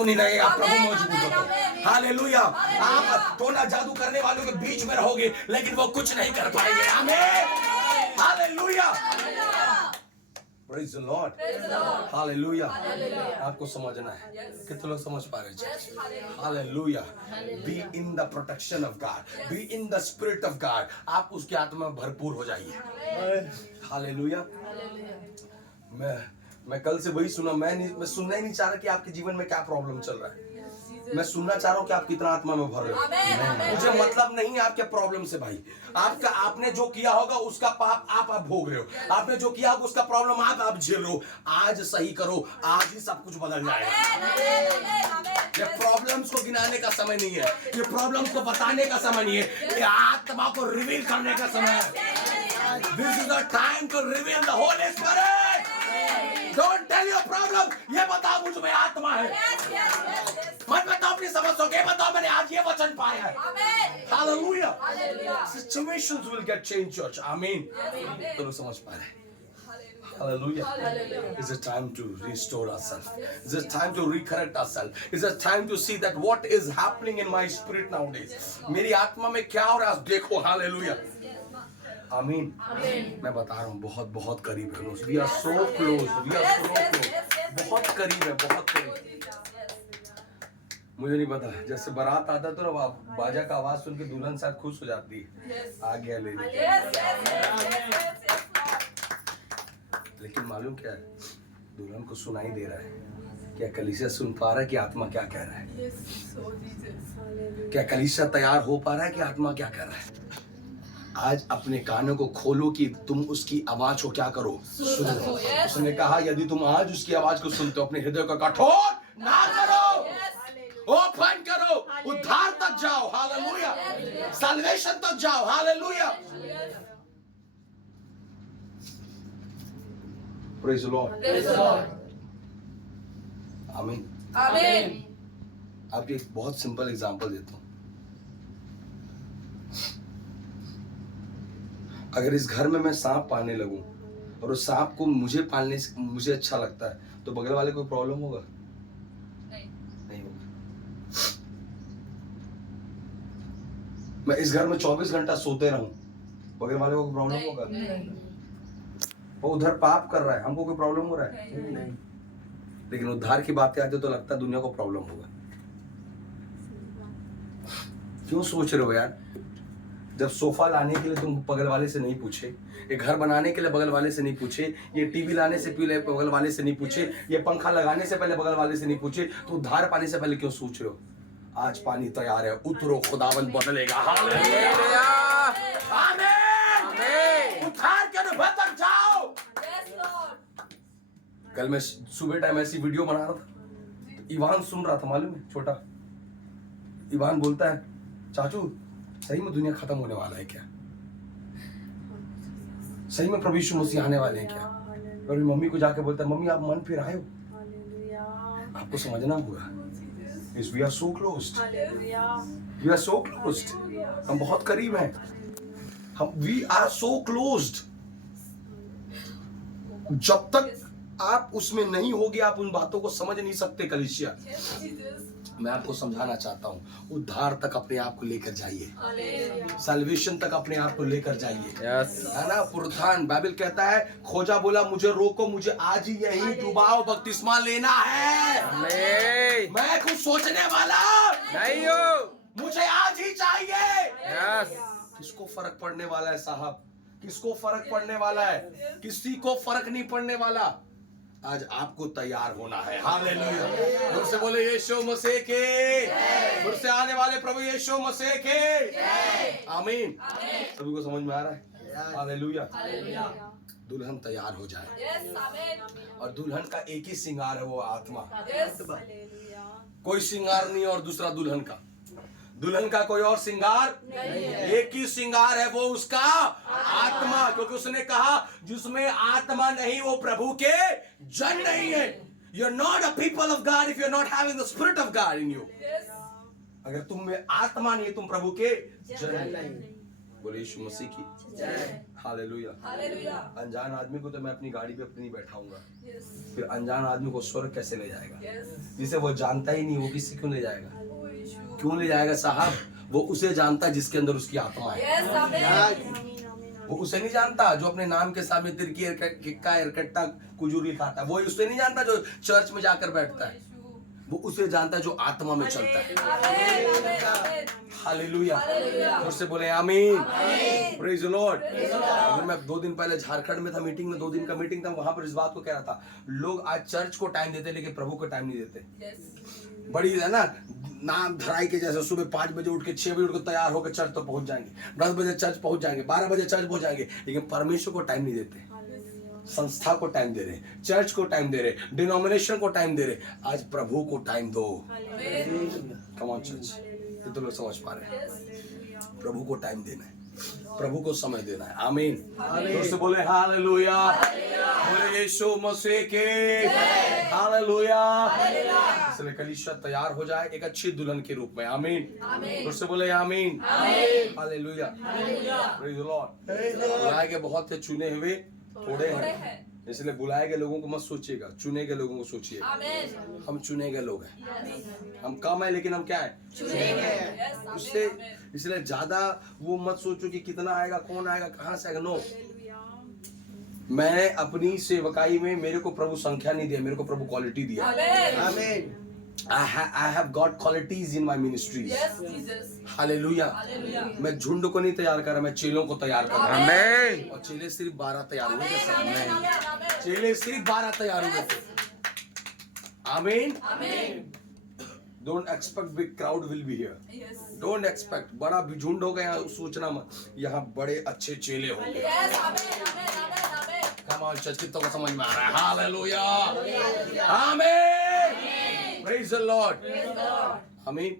जादू नहीं लगेगा, प्रभु मौजूद हो तो। हालेलुया। आप टोना जादू करने वालों के बीच में रहोगे लेकिन वो कुछ नहीं कर पाएंगे। आमीन। Hallelujah. Praise the Lord. Hallelujah. आपको समझना है। कितने लोग समझ पा रहे हैं? Hallelujah. Be in the protection of God. Be in the spirit of God. आप उसकी आत्मा में भरपूर हो जाइए। Hallelujah. मैं कल से वही सुना, मैं सुनना ही नहीं चाह रहा कि आपके जीवन में क्या प्रॉब्लम चल रहा है। मैं सुनना चाह रहा हूँ कि आप कितना आत्मा में भर रहे हो। मुझे मतलब नहीं है आपके प्रॉब्लम से भाई। आपने जो किया होगा उसका पाप आप भोग रहे हो। आपने जो किया होगा उसका प्रॉब्लम आप झेल रहे हो। आज सही करो, आज ही सब कुछ बदल जाएगा। ये प्रॉब्लम्स को गिनाने का समय नहीं है, ये प्रॉब्लम्स को बताने का समय नहीं है, ये आत्मा को रिवील करने का समय है। This is the time to reveal the holy spirit. Don't tell your problem, ये बताओ मुझ में आत्मा है। मत बताओ अपनी समस्या के, बताओ मैंने आज ये वचन पाया है। Hallelujah. Situations will get changed, church. आमीन। तो लोग समझ पा रहे हैं। Hallelujah. It's a time to restore ourselves. It's a time to recorrect ourselves. It's a time to see that what is happening in my spirit nowadays. मेरी आत्मा में क्या हो रहा है देखो। Hallelujah. आमीन। मैं बता रहा हूँ बहुत बहुत करीब है। We are so close. We are so close. बहुत करीब है, बहुत करीब। मुझे नहीं पता, जैसे बारात आता तो ना बाजा का आवाज सुन के दुल्हन साथ खुश हो जाती है। आ गया लेने। लेकिन मालूम क्या है, दुल्हन को सुनाई दे रहा है। क्या कलीसिया सुन पा रहा है कि आत्मा क्या कह रहा है? क्या कलीसिया तैयार हो पा रहा है कि आत्मा क्या कह रहा है? आज अपने कानों को खोलो कि तुम उसकी आवाज को क्या करो, सुनो। उसने कहा यदि तुम आज उसकी आवाज को सुनते हो, अपने हृदय को कठोर ना करो, ओपन करो, उद्धार तक जाओ। हालेलुया। सल्वेशन तक जाओ। हालेलुया। Praise the Lord. आमीन। आमीन। आपको एक बहुत सिंपल एग्जांपल देता हूं। अगर इस घर में मैं सांप पालने लगूं और उस सांप को मुझे पालने से मुझे अच्छा लगता है, तो बगल वाले को प्रॉब्लम होगा? नहीं होगा। मैं इस घर में 24 घंटा सोते रहूं, बगल वाले को प्रॉब्लम होगा? वो उधर पाप कर रहा है, हमको कोई प्रॉब्लम हो रहा है? नहीं। लेकिन उद्धार की बातें आती तो लगता है दुनिया को प्रॉब्लम होगा। क्यों सोच रहे हो यार? जब सोफा लाने के लिए तुम बगल वाले से नहीं पूछे, ये घर बनाने के लिए बगल वाले से नहीं पूछे, ये टीवी लाने से पहले बगल वाले से नहीं पूछे, ये पंखा लगाने से पहले बगल वाले से नहीं पूछे, तो उद्धार पाने से पहले क्यों सोच रहे हो? आज पानी तैयार है, उतरो, खुदावन बदलेगा। हालेलुया। आमीन। उद्धार के अनुभव तक जाओ। कल मैं सुबह टाइम ऐसी वीडियो बना रहा था, तो इवान सुन रहा था, मालूम है? छोटा इवान बोलता है, चाचू सही में दुनिया खत्म होने वाला है क्या? सही में प्रभु यीशु मसीह आने वाले हैं क्या? और मम्मी को जाके बोलता है, मम्मी आप मन फिर आए हो? आपको समझना होगा, we are so closed. We are so closed. हम बहुत करीब हैं। we are so closed. जब तक आप उसमें नहीं होगे आप उन बातों को समझ नहीं सकते। कलीसिया मैं आपको समझाना चाहता हूँ, उद्धार तक अपने आप को लेकर जाइए, सल्वेशन तक अपने आप को लेकर जाइए। है ना? पुरथान बाइबल कहता है, खोजा बोला मुझे रोको, मुझे आज ही यही डुबाओ, बपतिस्मा लेना है। मैं कुछ सोचने वाला नहीं हूँ, मुझे आज ही चाहिए। किसको फर्क पड़ने वाला है साहब? किसको फर्क पड़ने वाला है? किसी को फर्क नहीं पड़ने वाला। आज आपको तैयार होना है। हालेलुया। फिर से बोले यीशु मसीह के, फिर से आने वाले प्रभु यीशु मसीह के। आमीन। सभी को समझ में आ रहा है? हालेलुया। दुल्हन तैयार हो जाए, और दुल्हन का एक ही श्रृंगार है, वो आत्मा। कोई श्रृंगार नहीं और दूसरा दुल्हन का। दुल्हन का कोई और श्रृंगार नहीं है, एक ही श्रृंगार है, वो उसका आत्मा। क्योंकि उसने कहा जिसमें आत्मा नहीं वो प्रभु के जन नहीं है। You're not a people of God if you're not having the spirit of God in you. अगर तुम में आत्मा नहीं, तुम प्रभु के जन नहीं। बोले यीशु मसीह की जय, हालेलुया। हालेलुया। अनजान आदमी को तो मैं अपनी गाड़ी पे अपनी बैठाऊंगा, यस, फिर अनजान आदमी को स्वर्ग कैसे ले जाएगा? यस। जिसे वो जानता ही नहीं, वो किसी क्यों ले जाएगा? ओ यीशु। क्यों ले जाएगा साहब? वो उसे जानता है जिसके अंदर उसकी आत्मा है। यस, आमीन। वो उसे नहीं जानता जो अपने नाम के सामने तिरकी किक्का इरकट्टा कुजूरी खाता है। वो उसे नहीं जानता जो चर्च में जाकर बैठता है। वो उसे जानता है जो आत्मा में चलता है। आमीन, आमीन, आमीन। हालेलुया। हालेलुया। मुझसे बोले आमीन, आमीन। Praise the Lord. Praise the Lord। अगर मैं 2 दिन पहले झारखंड में था, मीटिंग में, 2 दिन का मीटिंग था, वहां पर इस बात को कह रहा था, लोग आज चर्च को टाइम देते लेकिन प्रभु को टाइम नहीं देते। यस, बड़ी है ना, नाम धराई के जैसे सुबह 5 बजे उठ के 6 बजे उठ के तैयार होकर चर्च तो पहुंच जाएंगे, 10 बजे चर्च पहुंच जाएंगे, 12 बजे चर्च पहुंच जाएंगे, लेकिन परमेश्वर को टाइम नहीं देते। संस्था को टाइम दे रहे, चर्च को टाइम दे रहे, डिनोमिनेशन को टाइम दे रहे। आज प्रभु को टाइम दो। कम ऑन चर्च, ये तो लोग समझ पा रहे हैं। प्रभु को टाइम देना है, प्रभु को समय देना है। आमीन। दोस्तों बोले हालेलुया, बोले यीशु मसीह के हालेलुया। इसलिए कलीसिया तैयार हो जाए एक अच्छी दुल्हन के रूप में। आमीन। दोस्तों बोले आमीन, हालेलुया, प्रेज द लॉर्ड। बुलाए गए बहुत थे, चुने हुए थोड़े हैं, इसलिए बुलाए गए लोगों को मत सोचिएगा, चुने गए लोगों को सोचिए। आमीन। हम चुने गए लोग हैं, हम कम है लेकिन हम क्या है? चुने गए। यस, आमीन, उससे आमीन। इसलिए ज्यादा वो मत सोचो कि कितना आएगा, कौन आएगा, कहां से आएगा। नो, मैं अपनी सेवकाई में मेरे को प्रभु संख्या नहीं दिया, मेरे को प्रभु क्वालिटी दिया। आमीन। I have got qualities in my ministries. Yes, Jesus. Hallelujah. Hallelujah. मैं झुंड को नहीं तैयार कर रहा, मैं चेलों को तैयार कर रहा आमीन। हूं। और चेले सिर्फ 12 तैयार हुए थे सब। आमीन, नहीं, आमीन, आमीन। चेले सिर्फ 12 तैयार हुए थे। आमीन। आमीन। Don't expect big crowd will be here. Yes, Don't expect बड़ा भी झुंड होगा यहाँ, सोचना मत यहाँ बड़े अच्छे चेले होंगे। यस, आमीन, आमीन, आमीन, आमीन। Come on, चर्च, कितनों को समझ में आ रहा है? हालेलुया, आमीन, praise the Lord, Praise the Lord। आमीन।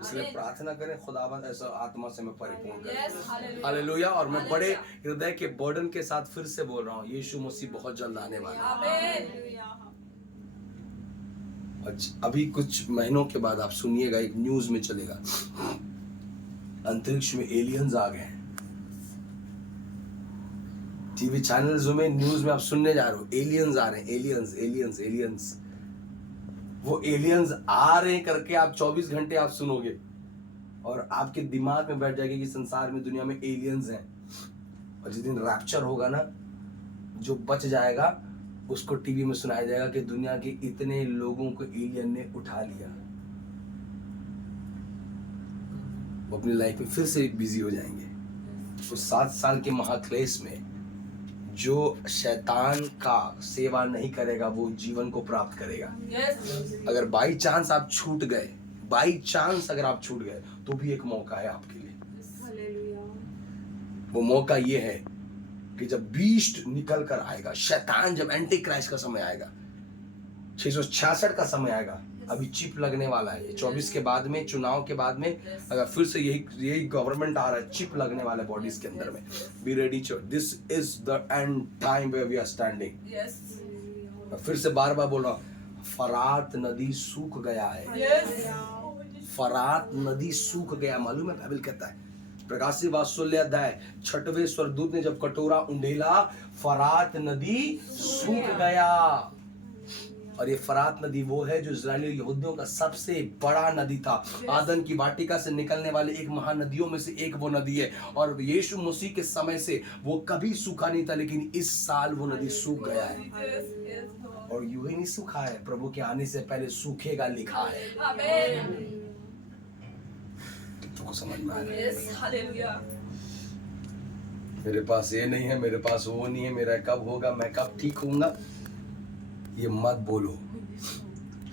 इसलिए प्रार्थना करें, खुदावंद ऐसा आत्मा से मैं परिपूर्ण करें। Yes, hallelujah. हालेलुया। और मैं बड़े हालेलुया। हृदय के बर्डन के साथ फिर से बोल रहा हूँ, यीशु मसीह बहुत जल्द आने वाला है। आमीन। अभी कुछ महीनों के बाद आप सुनिएगा, एक न्यूज में चलेगा, अंतरिक्ष में एलियंस आ गए हैं। टीवी चैनल्स में, न्यूज में आप सुनने जा रहे हो, एलियंस आ रहे हैं, एलियंस एलियंस एलियंस। वो एलियंस आ रहे हैं करके आप 24 घंटे आप सुनोगे और आपके दिमाग में बैठ जाएगा कि संसार में, दुनिया में एलियंस हैं। और जिस दिन रैप्चर होगा ना, जो बच जाएगा उसको टीवी में सुनाया जाएगा कि दुनिया के इतने लोगों को एलियन ने उठा लिया। वो अपनी लाइफ में फिर से बिजी हो जाएंगे। तो 7 साल के महाक्लेश में जो शैतान का सेवा नहीं करेगा वो जीवन को प्राप्त करेगा। यस, अगर बाई चांस आप छूट गए, बाई चांस अगर आप छूट गए, तो भी एक मौका है आपके लिए। वो मौका ये है कि जब बीस्ट निकल कर आएगा, शैतान, जब एंटी क्राइस्ट का समय आएगा, 666 का समय आएगा, अभी चिप लगने वाला है। 24 के बाद में, चुनाव के बाद में, अगर फिर से यही गवर्नमेंट आ रहा है, चिप लगने वाला है बॉडीज के अंदर में। Be ready church, this is the end time where we are standing. Yes, फिर से बार बार बोल रहा हूं, फरात नदी सूख गया है। यस, फरात नदी सूख गया, मालूम है? बाइबल कहता है, प्रकाशित वात्सल्य अध्याय 6वें स्वर्गदूत ने जब कटोरा उंडेला, फरात नदी सूख गया। और ये फरात नदी वो है जो इजरायली यहूदियों का सबसे बड़ा नदी था। आदन की वाटिका से निकलने वाले एक महानदियों में से एक वो नदी है। और यीशु मसीह के समय से वो कभी सूखा नहीं था, लेकिन इस साल वो नदी सूख गया है। और यूं ही नहीं सूखा है, प्रभु के आने से पहले सूखेगा लिखा है। आमीन। तुमको समझ में आ रहा है? Yes, hallelujah. मेरे पास ये नहीं है, मेरे पास वो नहीं है, मेरा कब होगा, मैं कब ठीक होऊंगा, ये मत बोलो।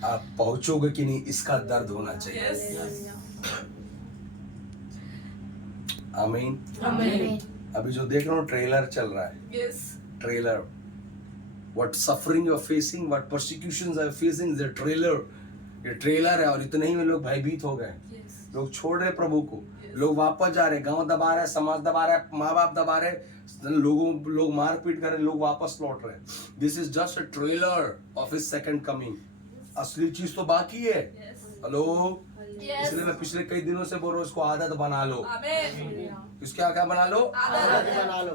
आप पहुंचोगे कि नहीं, इसका दर्द होना चाहिए। यस, आमीन। आमीन। अभी जो देख रहा हूँ, ट्रेलर चल रहा है, yes, trailer. What suffering you are facing, what persecutions you are facing, is a trailer। ये ट्रेलर है। और इतने ही में लोग भयभीत हो गए, लोग छोड़ रहे प्रभु को, लोग वापस जा रहे, गांव दबा रहे, समाज दबा रहे, माँ बाप दबा रहे, लोग मारपीट कर रहे, लोग वापस लौट रहे। This is just a trailer of his second coming. असली चीज तो बाकी है। Yes, hello, Yes. इसलिए मैं पिछले कई दिनों से बोल रहा हूँ इसको आदत बना लो। Amen. इसको क्या बना लो? आदत बना लो।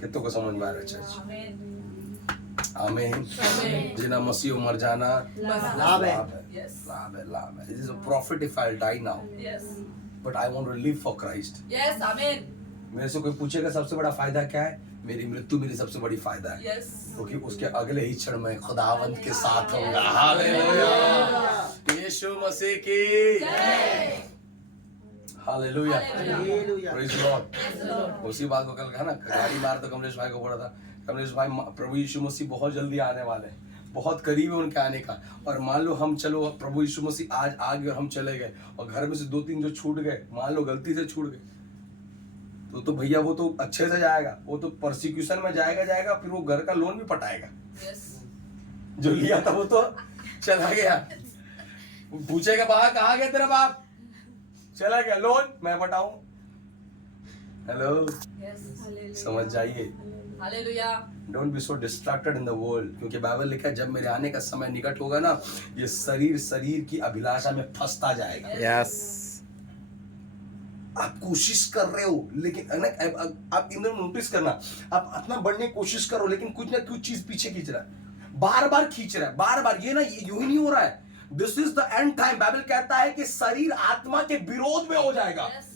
कितनों को समझ में आ रहा है चर्च? Amen. आमीन। Amen. जिना मसीह मर जाना लाभ है। Yes. लाभ है, लाभ है। It is a profit if I'll die now, Yes. but I want to live for Christ. Yes. Amen. मेरे से कोई पूछेगा सबसे बड़ा फायदा क्या है? मेरी मृत्यु मेरी सबसे बड़ी फायदा है, Yes. क्योंकि उसके अगले ही क्षण में खुदावंत के साथ होगा। हालेलुया, यीशु मसीह की Jai. Hallelujah, hallelujah. Praise the Lord. Yes, Lord. उसी बात को कल कहा ना, गाड़ी मार तो कमलेश भाई को बोला था, कमलेश भाई प्रभु यीशु मसीह बहुत जल्दी आने वाले हैं, बहुत करीब है उनके आने का। और मान लो हम चलो प्रभु यीशु मसीह आज आ गए और हम चले गए और घर में से 2-3 जो छूट गए, मान लो गलती से छूट गए, तो भैया वो तो अच्छे से जाएगा, वो तो प्रोसिक्यूशन में जाएगा, फिर वो घर का लोन भी पटाएगा। Yes. जो लिया था वो तो चला गया, पूछेगा बाहर कहाँ गया तेरा बाप, चला गया, लोन मैं पटाऊं। Hello, Yes. समझ जाइए। Hallelujah. Don't be so distracted in the world, क्योंकि बाइबल लिखा है जब मेरे आने का समय निकट होगा ना, ये शरीर की अभिलाषा में फंसता जाएगा। यस, आप कोशिश कर रहे हो लेकिन आप इधर नोटिस करना, आप अपना बढ़ने की कोशिश करो लेकिन कुछ ना कुछ चीज पीछे खींच रहा है, बार बार खींच रहा है, बार बार। ये ना यूं ही नहीं हो रहा है। This is the end time. Bible कहता है कि शरीर आत्मा के विरोध में हो जाएगा। Yes.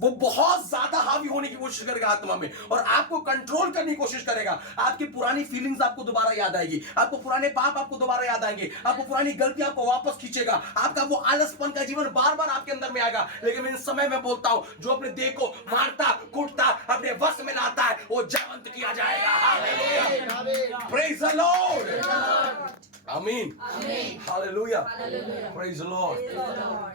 वो बहुत ज्यादा हावी होने की कोशिश करेगा आत्मा में और आपको कंट्रोल करने की कोशिश करेगा। आपकी पुरानी फीलिंग्स आपको दोबारा याद आएगी, आपको पुराने पाप आपको दोबारा याद आएंगे, आपको पुरानी गलती आपको वापस खींचेगा, आपका वो आलसपन का जीवन बार बार आपके अंदर में आएगा। लेकिन इन समय में बोलता हूं, जो अपने देह को मारता कूटता अपने वश में लाता है वो जयवंत किया जाएगा। हालेलुया, प्रेज द लॉर्ड, आमीन, हालेलुया, प्रेज द लॉर्ड,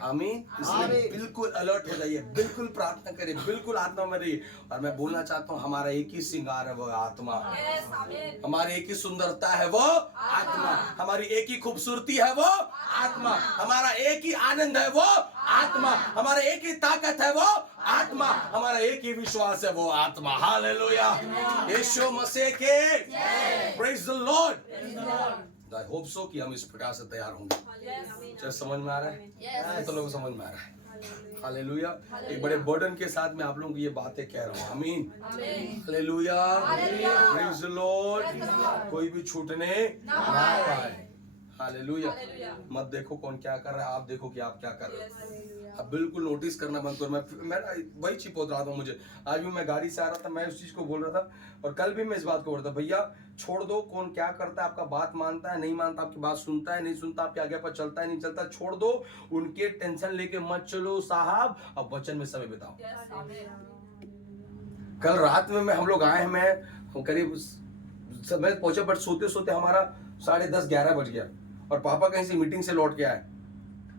आमीन। इसलिए बिल्कुल अलर्ट हो जाइए, बिल्कुल प्रार्थना करिए, बिल्कुल आत्मा में रहिए। और मैं बोलना चाहता हूँ, हमारा एक ही श्रृंगार है वो आत्मा, Yes. Amen. हमारी एक ही सुंदरता है वो आत्मा, हमारी एक ही खूबसूरती है वो आत्मा, हमारा एक ही आनंद है वो आत्मा, हमारा एक ही ताकत है वो आत्मा, हमारा एक ही विश्वास है वो आत्मा। हालेलुया, यीशु मसीह के, praise the Lord. I hope so कि हम इस प्रकार से तैयार होंगे। Yes. क्या समझ में आ रहा है? Yes. तो लोगों को समझ में आ रहा है। हालेलुया, एक बड़े बर्डन के साथ मैं आप लोगों को ये बातें कह रहा हूँ। आमीन, Amen. Hallelujah, hallelujah. Praise the Lord. Praise the Lord. कोई भी छूटने ना पाए। पाए। Hallelujah, hallelujah. मत देखो कौन क्या कर रहा है, आप देखो कि आप क्या कर रहे हो। Yes. अब बिल्कुल नोटिस करना बंद करो। मैं ना वही चिपोत रहा था, मुझे आज भी मैं गाड़ी से आ रहा था, मैं उस चीज को बोल रहा था और कल भी मैं इस बात को बोल रहा था, भैया छोड़ दो कौन क्या करता है, आपका बात मानता है नहीं मानता, आपकी बात सुनता है नहीं सुनता, आपके आगे पर चलता है नहीं चलता, छोड़ दो, उनके टेंशन लेके मत चलो साहब, अब वचन में समय बिताओ। Yes. Amen. कल रात में हम लोग आए हैं, मैं करीब समय पहुंचे, बट सोते सोते हमारा 10:30-11 बज गया और पापा कहीं से मीटिंग से लौट के आए।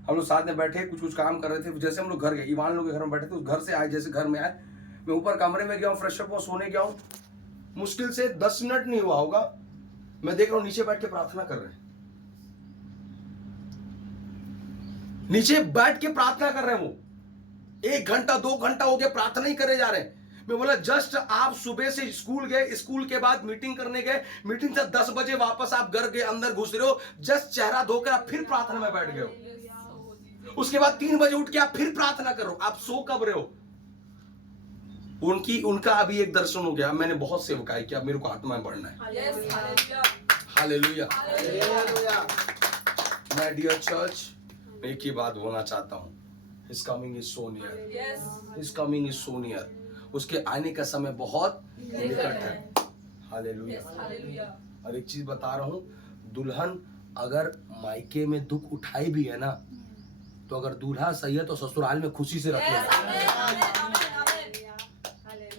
हम लोग साथ में बैठे कुछ काम कर रहे थे, जैसे हम लोग घर गए, ईमान लोग के घर में बैठे थे, उस घर से आए, जैसे घर में आए मैं ऊपर कमरे में गया हूँ, फ्रेश अप हुआ, सोने गया हूँ, मुश्किल से 10 मिनट नहीं हुआ होगा, मैं देख रहा हूँ नीचे बैठ के प्रार्थना कर रहे हैं, नीचे बैठ के प्रार्थना कर रहे हैं वो, 1 घंटा 2 घंटा हो गया प्रार्थना ही करे जा रहे हैं। मैं बोला जस्ट आप सुबह से स्कूल गए, स्कूल के बाद मीटिंग करने गए, मीटिंग से 10 बजे वापस आप घर के अंदर घुस रहे हो, जस्ट चेहरा धोकर आप फिर प्रार्थना में बैठ गए हो, उसके बाद 3 बजे उठ के आप फिर प्रार्थना करो, आप सो कब रहे हो? उनका अभी एक दर्शन हो गया, मैंने बहुत सेवकाई किया, मेरे को आत्मा में बढ़ना है। Yes. Hallelujah. Hallelujah, hallelujah. My dear church, मैं एक ही बात बोलना चाहता हूँ, his coming is so near, Yes. His coming is so near, उसके आने का समय बहुत निकट है। हालेलुया। Yes. Hallelujah. और एक चीज बता रहा हूँ, दुल्हन अगर मायके में दुख उठाई भी है ना, तो अगर दूल्हा सही है तो ससुराल में खुशी से रख Yes. लेगा। Amen. Amen. Amen.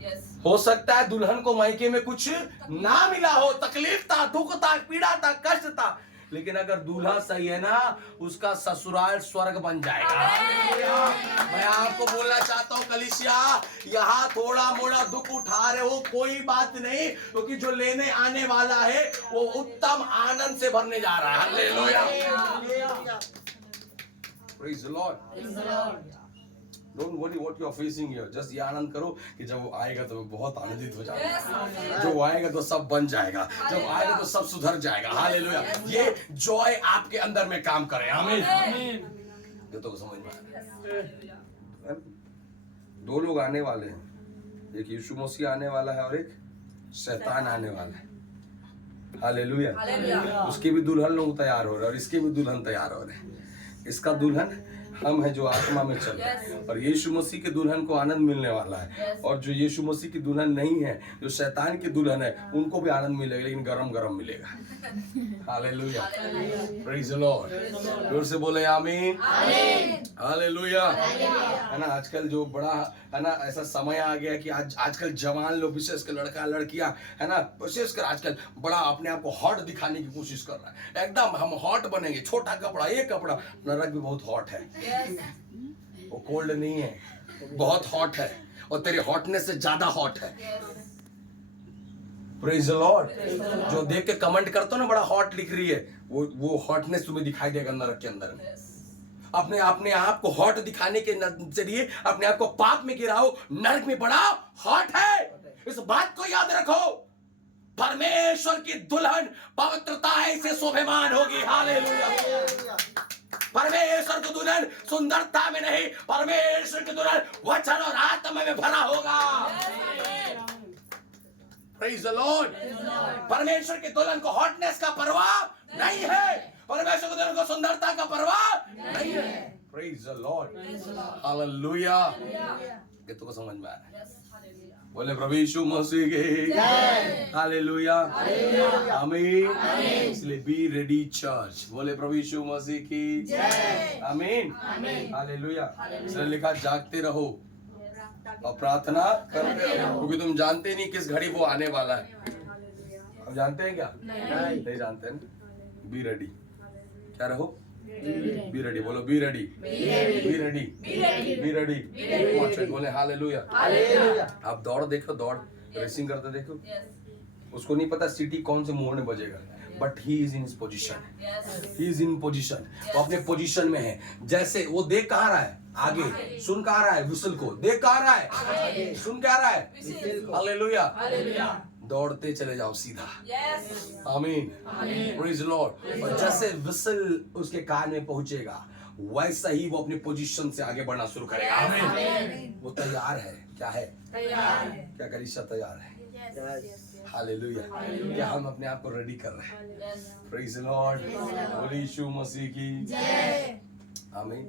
Yes. हो सकता है दुल्हन को मायके में कुछ ना मिला हो, तकलीफ था, दुख था, पीड़ा था, कष्ट था, लेकिन अगर दूल्हा सही है ना, उसका ससुराल स्वर्ग बन जाएगा। हालेलुया। मैं आपको बोलना चाहता हूँ कलीसिया, यहाँ थोड़ा मोड़ा दुख उठा रहे हो कोई बात नहीं, क्योंकि जो लेने आने वाला है वो उत्तम आनंद से भरने जा रहा है। Hallelujah, hallelujah. Praise the lord. Don't worry what you are facing here, just ये आनंद करो कि जब वो आएगा तो वो बहुत आनंदित हो जाएगा। Yes, amen. जब वो आएगा तो सब बन जाएगा, जब आएगा तो सब सुधर जाएगा। हालेलुया। ये जॉय आपके अंदर में काम करे। आमीन। ये तो समझ में आ रहा है। दो लोग आने वाले हैं, एक यीशु मसीह आने वाला है और एक शैतान आने वाला है। हालेलुया। हालेलुया। उसके भी दुल्हन लोग तैयार हो रहे हैं और इसके भी दुल्हन तैयार हो रहे हैं। इसका दुल्हन हम है जो आत्मा में चल रहे हैं, और यीशु मसीह के दुल्हन को आनंद मिलने वाला है। और जो यीशु मसीह की दुल्हन नहीं है, जो शैतान की दुल्हन है, उनको भी आनंद मिलेगा, लेकिन गरम गरम मिलेगा। हालेलुया। Praise the Lord. जोर से बोले आमीन। हालेलुया। है ना, आजकल जो बड़ा है ना ऐसा समय आ गया कि आजकल जवान लोग, विशेषकर लड़का लड़कियां है ना, विशेषकर आजकल बड़ा अपने आप को हॉट दिखाने की कोशिश कर रहा है। एकदम हम हॉट बनेंगे, छोटा कपड़ा, ये कपड़ा। नरक भी बहुत हॉट है, वो कोल्ड नहीं है, बहुत हॉट है, और तेरे हॉटनेस से ज्यादा हॉट है। Praise the Lord. जो देख के कमेंट करते हो ना, बड़ा हॉट लिख रही है, वो हॉटनेस तुम्हें दिखाई देगा नरक के अंदर में। अपने आप को हॉट दिखाने के जरिए अपने आप को पाप में गिराओ, नरक में बड़ा हॉट है। इस बात को याद रखो, परमेश्वर की दुल्हन पवित्रता से शोभेमान होगी। हालेलुया। परमेश्वर की दुल्हन सुंदरता में नहीं, परमेश्वर की दुल्हन वचन और आत्मा में भरा होगा। Praise the Lord. परमेश्वर की दुल्हन को हॉटनेस का परवाह नहीं है, परमेश्वर की दुल्हन को सुंदरता का परवाह नहीं है। Praise the Lord. हालेलुया। ये तो समझ में आ रहा है। बोले प्रभु यीशु मसीह की जय। हालेलुया। आमीन। इसलिए बी रेडी चर्च। बोले प्रभु यीशु मसीह की जय। आमीन। हालेलुया। इसलिए लिखा जागते रहो और प्रार्थना करते रहो, क्योंकि तुम जानते नहीं किस घड़ी वो आने वाला है। अब जानते हैं क्या? नहीं जानते हैं। Be ready. क्या रहो? Be ready. बोलो be ready. Be ready. Be ready. बोले हालेलुया। आप दौड़ देखो, दौड़ रेसिंग करते देखो, उसको नहीं पता सिटी कौन से मोड़ में बजेगा, but he is in his position. He is in position. वो अपने पोजीशन में है। जैसे वो देख कहाँ रहा है? आगे। सुन कहाँ रहा है? विसल को। देख कहाँ रहा है? सुन क्या रहा है? हालेलुया। दौड़ते चले जाओ सीधा। आमीन। Praise the Lord. और जैसे विसल उसके कान में पहुंचेगा, वैसा ही वो अपने पोजीशन से आगे बढ़ना शुरू करेगा। आमीन। वो तैयार है। क्या है? तैयार है। क्या कलीसिया तैयार है? हालेलुया। क्या हम अपने आप को रेडी कर रहे हैं? Praise the Lord. बोले यीशु मसीह की जय। आमीन।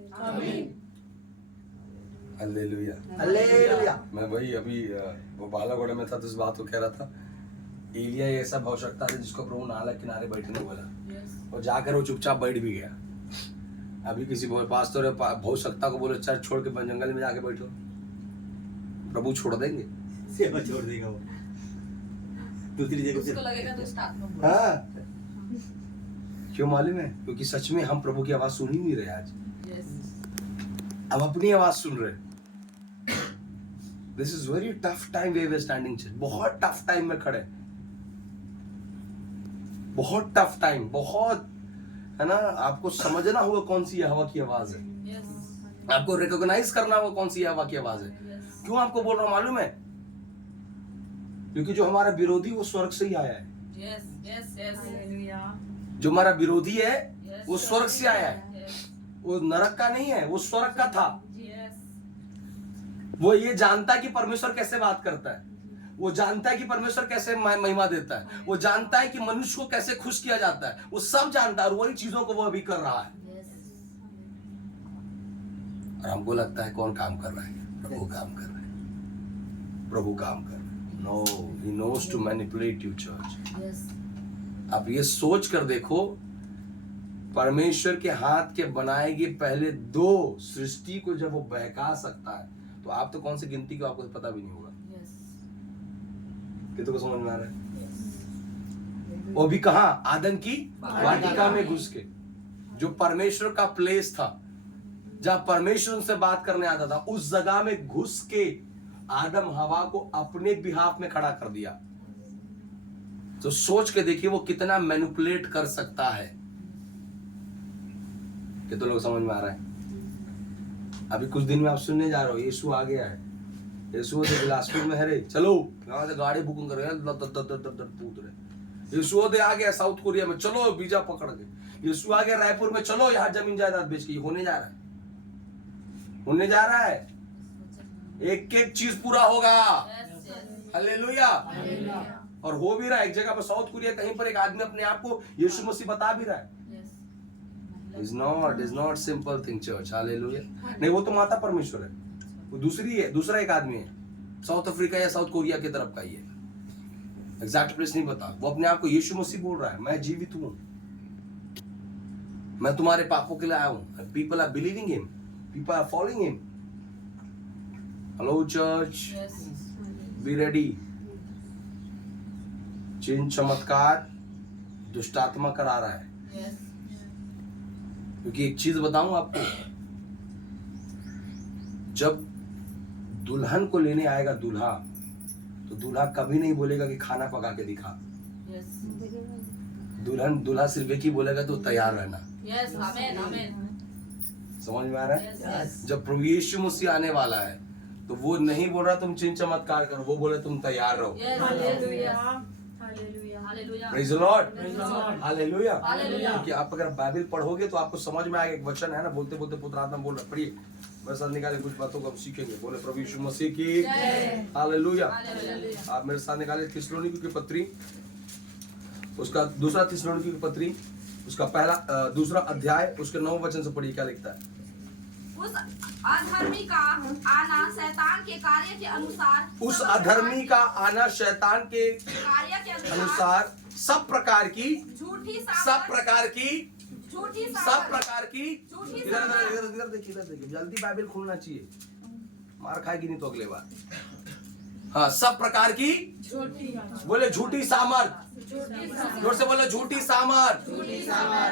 हालेलुया। हालेलुया। मैं वही अभी वो बालागोड़ा में था तो इस बात को कह रहा था। एलिया ऐसा भविष्यवक्ता था जिसको प्रभु नाला किनारे बैठने बोला, और जाकर वो चुपचाप बैठ भी गया। अभी किसी पास्टर भविष्यवक्ता को बोले चर्च छोड़ के जंगल में जाके बैठो, प्रभु छोड़ देंगे? सेवा छोड़ देगा वो, दूसरी जगह उसको लगेगा तो स्टार्ट में। हाँ। क्यों मालूम है? क्योंकि सच में हम प्रभु की आवाज सुन ही नहीं रहे आज। हम अपनी आवाज सुन रहे। This is very tough time way way standing church. बहुत टफ टाइम में खड़े, बहुत टफ टाइम, बहुत है ना। आपको समझना होगा कौन सी हवा की आवाज है। आपको रिकॉग्नाइज करना होगा कौन सी हवा की आवाज है। क्यों आपको बोल रहा हूं मालूम है? क्योंकि जो हमारा विरोधी वो स्वर्ग से ही आया है। जो हमारा विरोधी है वो स्वर्ग से आया है, वो नरक का नहीं है, वो स्वर्ग का था। वो ये जानता है कि परमेश्वर कैसे बात करता है, वो जानता है कि परमेश्वर कैसे महिमा देता है, वो जानता है कि मनुष्य को कैसे खुश किया जाता है, वो सब जानता है, और वही चीजों को वो अभी कर रहा है। और हमको लगता है कौन काम कर रहा है? प्रभु काम कर रहा है। प्रभु काम कर रहा है। No, he knows to manipulate you church. आप ये सोच कर देखो, परमेश्वर के हाथ के बनाए गए पहले दो सृष्टि को जब वो बहका सकता है, तो आप तो कौन सी गिनती को आपको पता भी नहीं होगा। कितनों को समझ में आ रहा है? वो भी कहां? आदम की वाटिका में घुस के, जो परमेश्वर का प्लेस था, जहां परमेश्वर उनसे बात करने आता था, उस जगह में घुस के आदम हवा को अपने बिहाफ में खड़ा कर दिया। तो सोच के देखिए वो कितना मैनिपुलेट कर सकता है। कितने लोग समझ में आ रहा है? अभी कुछ दिन में आप सुनने जा रहे हो यीशु आ गया है, यीशु दे बिलासपुर में है रे, चलो यहाँ से गाड़ी बुकिंग कर पूछ रहे। यीशु दे आ गया साउथ कोरिया में, चलो वीजा पकड़ के। यीशु आ गया रायपुर में, चलो यहाँ जमीन जायदाद बेच के। होने जा रहा है, होने जा रहा है, एक एक चीज पूरा होगा। Yes, yes. हालेलुया। Hallelujah. और हो भी रहा है। एक जगह पर साउथ कोरिया कहीं पर एक आदमी अपने आप को यीशु मसीह बता भी रहा है। Yes. Is not simple thing church. Hallelujah. नहीं, वो तो माता परमेश्वर है, वो दूसरी है, दूसरा एक आदमी है, साउथ अफ्रीका या साउथ कोरिया की तरफ का ही है, एग्जैक्ट प्लेस नहीं पता। वो अपने आप को यीशु मसीह बोल रहा है, मैं जीवित हूं, मैं तुम्हारे पापों के लिए आया हूं। People are believing him, people are following him. Hello church, Yes. Be ready. चिन्ह चमत्कार दुष्ट आत्मा करा रहा है। Yes. क्योंकि एक चीज बताऊं आपको, जब दुल्हन को लेने आएगा दूल्हा, तो दूल्हा कभी नहीं बोलेगा कि खाना पका के दिखा। Yes. दूल्हा सिर्फ एक ही बोलेगा, तो तैयार रहना। Yes. Amen. Amen. समझ में आ रहा है? Yes. Yes. जब प्रभु यीशु मसीह आने वाला है, तो वो नहीं बोल रहा तुम चिन्ह चमत्कार करो, वो बोले तुम तैयार रहो। Yes. Hallelujah. Hallelujah. Hallelujah. Praise the Lord. Praise the Lord. Hallelujah. Hallelujah. क्योंकि आप अगर बाइबल पढ़ोगे तो आपको समझ में आएगा। एक वचन है ना, बोलते बोलते पुत्र आत्मा बोल रहा, पढ़िए, मेरे साथ निकाले, कुछ बातों को हम सीखेंगे। बोले प्रभु यीशु मसीह की जय। हालेलुया। हालेलुया। आप मेरे साथ निकाले थिस्सलुनीकी की पत्री, उसका दूसरा थिस्सलुनीकी की पत्री, उसका पहला दूसरा अध्याय, उसके 9 वचन से पढ़िए, क्या लिखता है। उस अधर्मी का आना शैतान के कार्य के अनुसार, उस अधर्मी का आना शैतान के कार्य के अनुसार सब प्रकार की, झूठी सब सामर्थ, प्रकार की, झूठी सब सामर्थ, प्रकार की। झूठी इधर सामर्थ। इधर इधर देखिए, इधर देखिए, जल्दी बाइबल खोलना चाहिए, मार खाएगी नहीं तो अगले बार। हाँ, सब प्रकार की, बोले झूठी सामर्थ, जोर से बोले झूठी सामर्थ।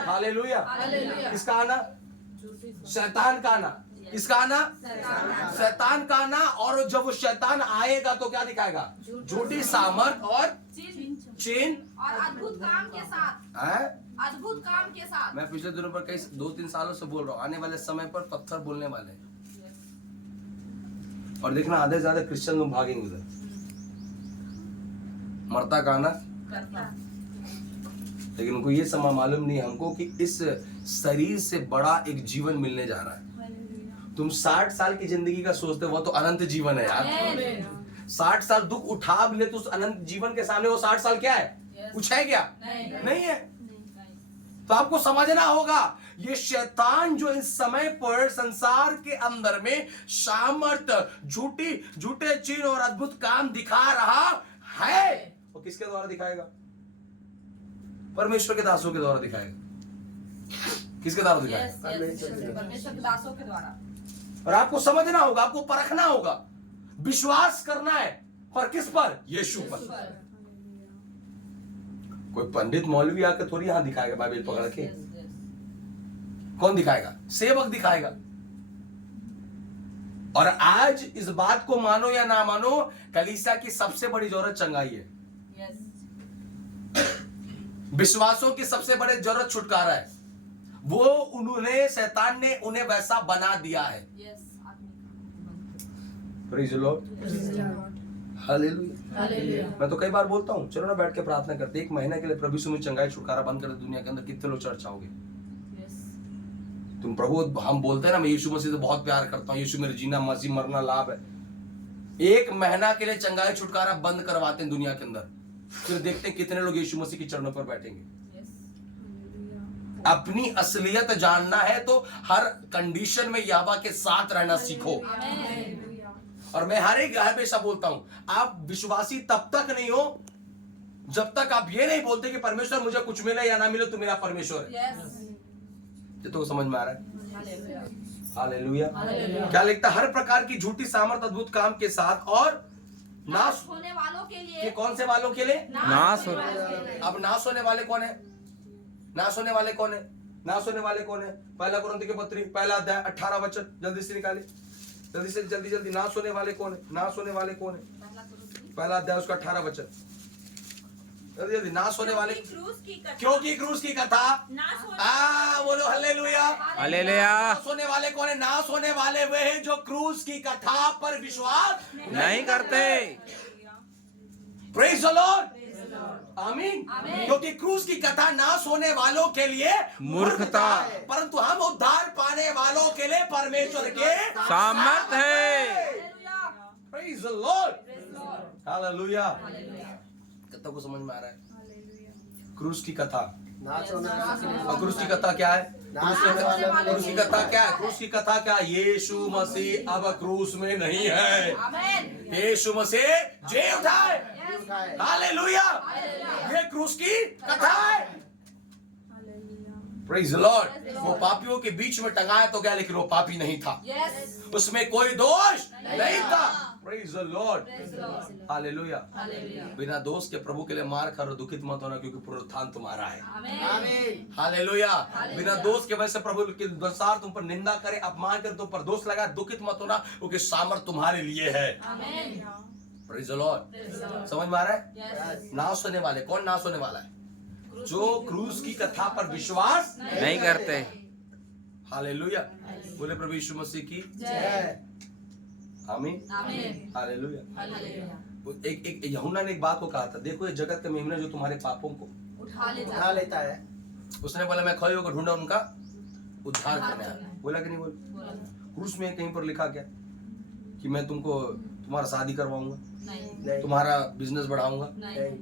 हालेलुया। हालेलुया। किसका आना? शैतान का आना। किसका आना? शैतान का आना। और जब वो शैतान आएगा तो क्या दिखाएगा? झूठी सामर्थ और चिन्ह और अद्भुत काम के साथ, है। अद्भुत काम के साथ। मैं पिछले दिनों पर कई 2-3 सालों से बोल रहा हूँ, आने वाले समय पर पत्थर बोलने वाले हैं। और देखना आधे से ज्यादा क्रिश्चियन लोग भागेंगे उधर। मरता का आना, लेकिन उनको ये समय मालूम नहीं हमको कि इस शरीर से बड़ा एक जीवन मिलने जा रहा है। तुम 60 साल की जिंदगी का सोचते हो, वो तो अनंत जीवन है यार। 60 साल दुख उठा भी ले तो उस अनंत जीवन के सामने वो 60 साल क्या है? कुछ है क्या? नहीं है। तो आपको समझना होगा, ये शैतान जो इस समय पर संसार के अंदर में सामर्थ, झूठे चिन्ह और अद्भुत काम दिखा रहा है, वो किसके द्वारा दिखाएगा? परमेश्वर के दासों के द्वारा दिखाएगा। किसके द्वारा दिखाएगा? परमेश्वर के दासों के द्वारा। और आपको समझना होगा, आपको परखना होगा, विश्वास करना है। पर किस पर? यीशु पर। कोई पंडित मौलवी आकर थोड़ी यहां दिखाएगा बाइबल पकड़ के। कौन दिखाएगा? सेवक दिखाएगा। और आज इस बात को मानो या ना मानो, कलीसिया की सबसे बड़ी जरूरत चंगाई है। विश्वासों की सबसे बड़ी जरूरत छुटकारा है। वो उन्होंने, शैतान ने उन्हें वैसा बना दिया है। Praise the Lord. हालेलुया। मैं तो कई बार बोलता हूँ, चलो ना बैठ के प्रार्थना करते, 1 महीने के लिए प्रभु यीशु में चंगाई छुटकारा बंद कर दे। दुनिया के अंदर कितने लोग चर्च आओगे? तुम प्रभु, हम बोलते हैं ना, मैं यीशु मसीह से बहुत प्यार करता हूँ, यीशु मेरे जीना मसीह मरना लाभ है। 1 महीना के लिए चंगाई छुटकारा बंद करवाते हैं दुनिया के अंदर, फिर देखते हैं कितने लोग यीशु मसीह के चरणों पर बैठेंगे। अपनी असलियत जानना है तो हर कंडीशन में यहोवा के साथ रहना सीखो। और मैं हर एक हमेशा बोलता हूं, आप विश्वासी तब तक नहीं हो जब तक आप ये नहीं बोलते कि परमेश्वर मुझे कुछ मिले या ना मिले, तो मेरा परमेश्वर है। ये तो समझ में आ रहा है? हालेलुया। क्या लिखता? हर प्रकार की झूठी सामर्थ अद्भुत काम के साथ और नाश होने वालों के लिए। ये कौन से वालों के लिए? नाश होने वालों के लिए। अब नाश होने वाले कौन है? नाश होने वाले कौन है? नाश होने वाले कौन है? पहला कुरिन्थियों की पत्री, पहला अध्याय, 18 वचन, जल्दी से निकाले, जल्दी से, जल्दी। नाश होने वाले कौन है? नाश होने वाले कौन है? पहला अध्याय, उसका 18 वचन। जल्दी जल्दी, नाश होने वाले, क्रूस की कथा क्योंकि क्रूस की कथा, नाश होने बोलो हालेलुया। हालेलुया। नाश होने वाले कौन है? नाश होने वाले वे हैं जो क्रूस की कथा पर विश्वास नहीं करते। प्रेज द लॉर्ड, आमीन। क्योंकि क्रूस की कथा नाश होने वालों के लिए मूर्खता है, परंतु हम उद्धार पाने वालों के लिए परमेश्वर के सामर्थ है। Praise the Lord, hallelujah. कितना को समझ में आ रहा है? क्रूस की कथा, और क्रूस की कथा क्या है? क्रूस की कथा क्या है? क्रूस की कथा क्या है? यीशु मसीह अब क्रूस में नहीं है। यीशु मसीह जी उठाए, हालेलुया। ये क्रूस की कथा है। Praise the Lord. वो पापियों के बीच में टंगाया तो गया, लेकिन वो पापी नहीं था, उसमें कोई दोष नहीं था। Praise the Lord, hallelujah. बिना दोष के प्रभु के लिए मार कर और दुखित मत होना, क्योंकि पुनरुत्थान तुम्हारा है। हालेलुया। बिना दोष के वजह से प्रभु के अनुसार तुम पर निंदा करे, अपमान करे, तुम पर दोष लगा, दुखित मत होना, क्योंकि सामर्थ तुम्हारे लिए है। Praise the Lord. समझ में आ रहा है? नाश होने वाले कौन? नाश होने वाला है जो क्रूस की कथा पर विश्वास नहीं करते। हालेलुया। बोले प्रभु यीशु मसीह की जय, आमीन, हालेलुया। एक यूहन्ना ने एक बात को कहा था, देखो ये जगत का मेमना जो तुम्हारे पापों को उठा लेता है। उसने बोला मैं खोए होकर ढूंढा, उनका उद्धार करने आया। बोला कि नहीं बोला? क्रूस में कहीं पर लिखा क्या कि मैं तुमको तुम्हारा शादी करवाऊंगा, तुम्हारा बिजनेस बढ़ाऊंगा,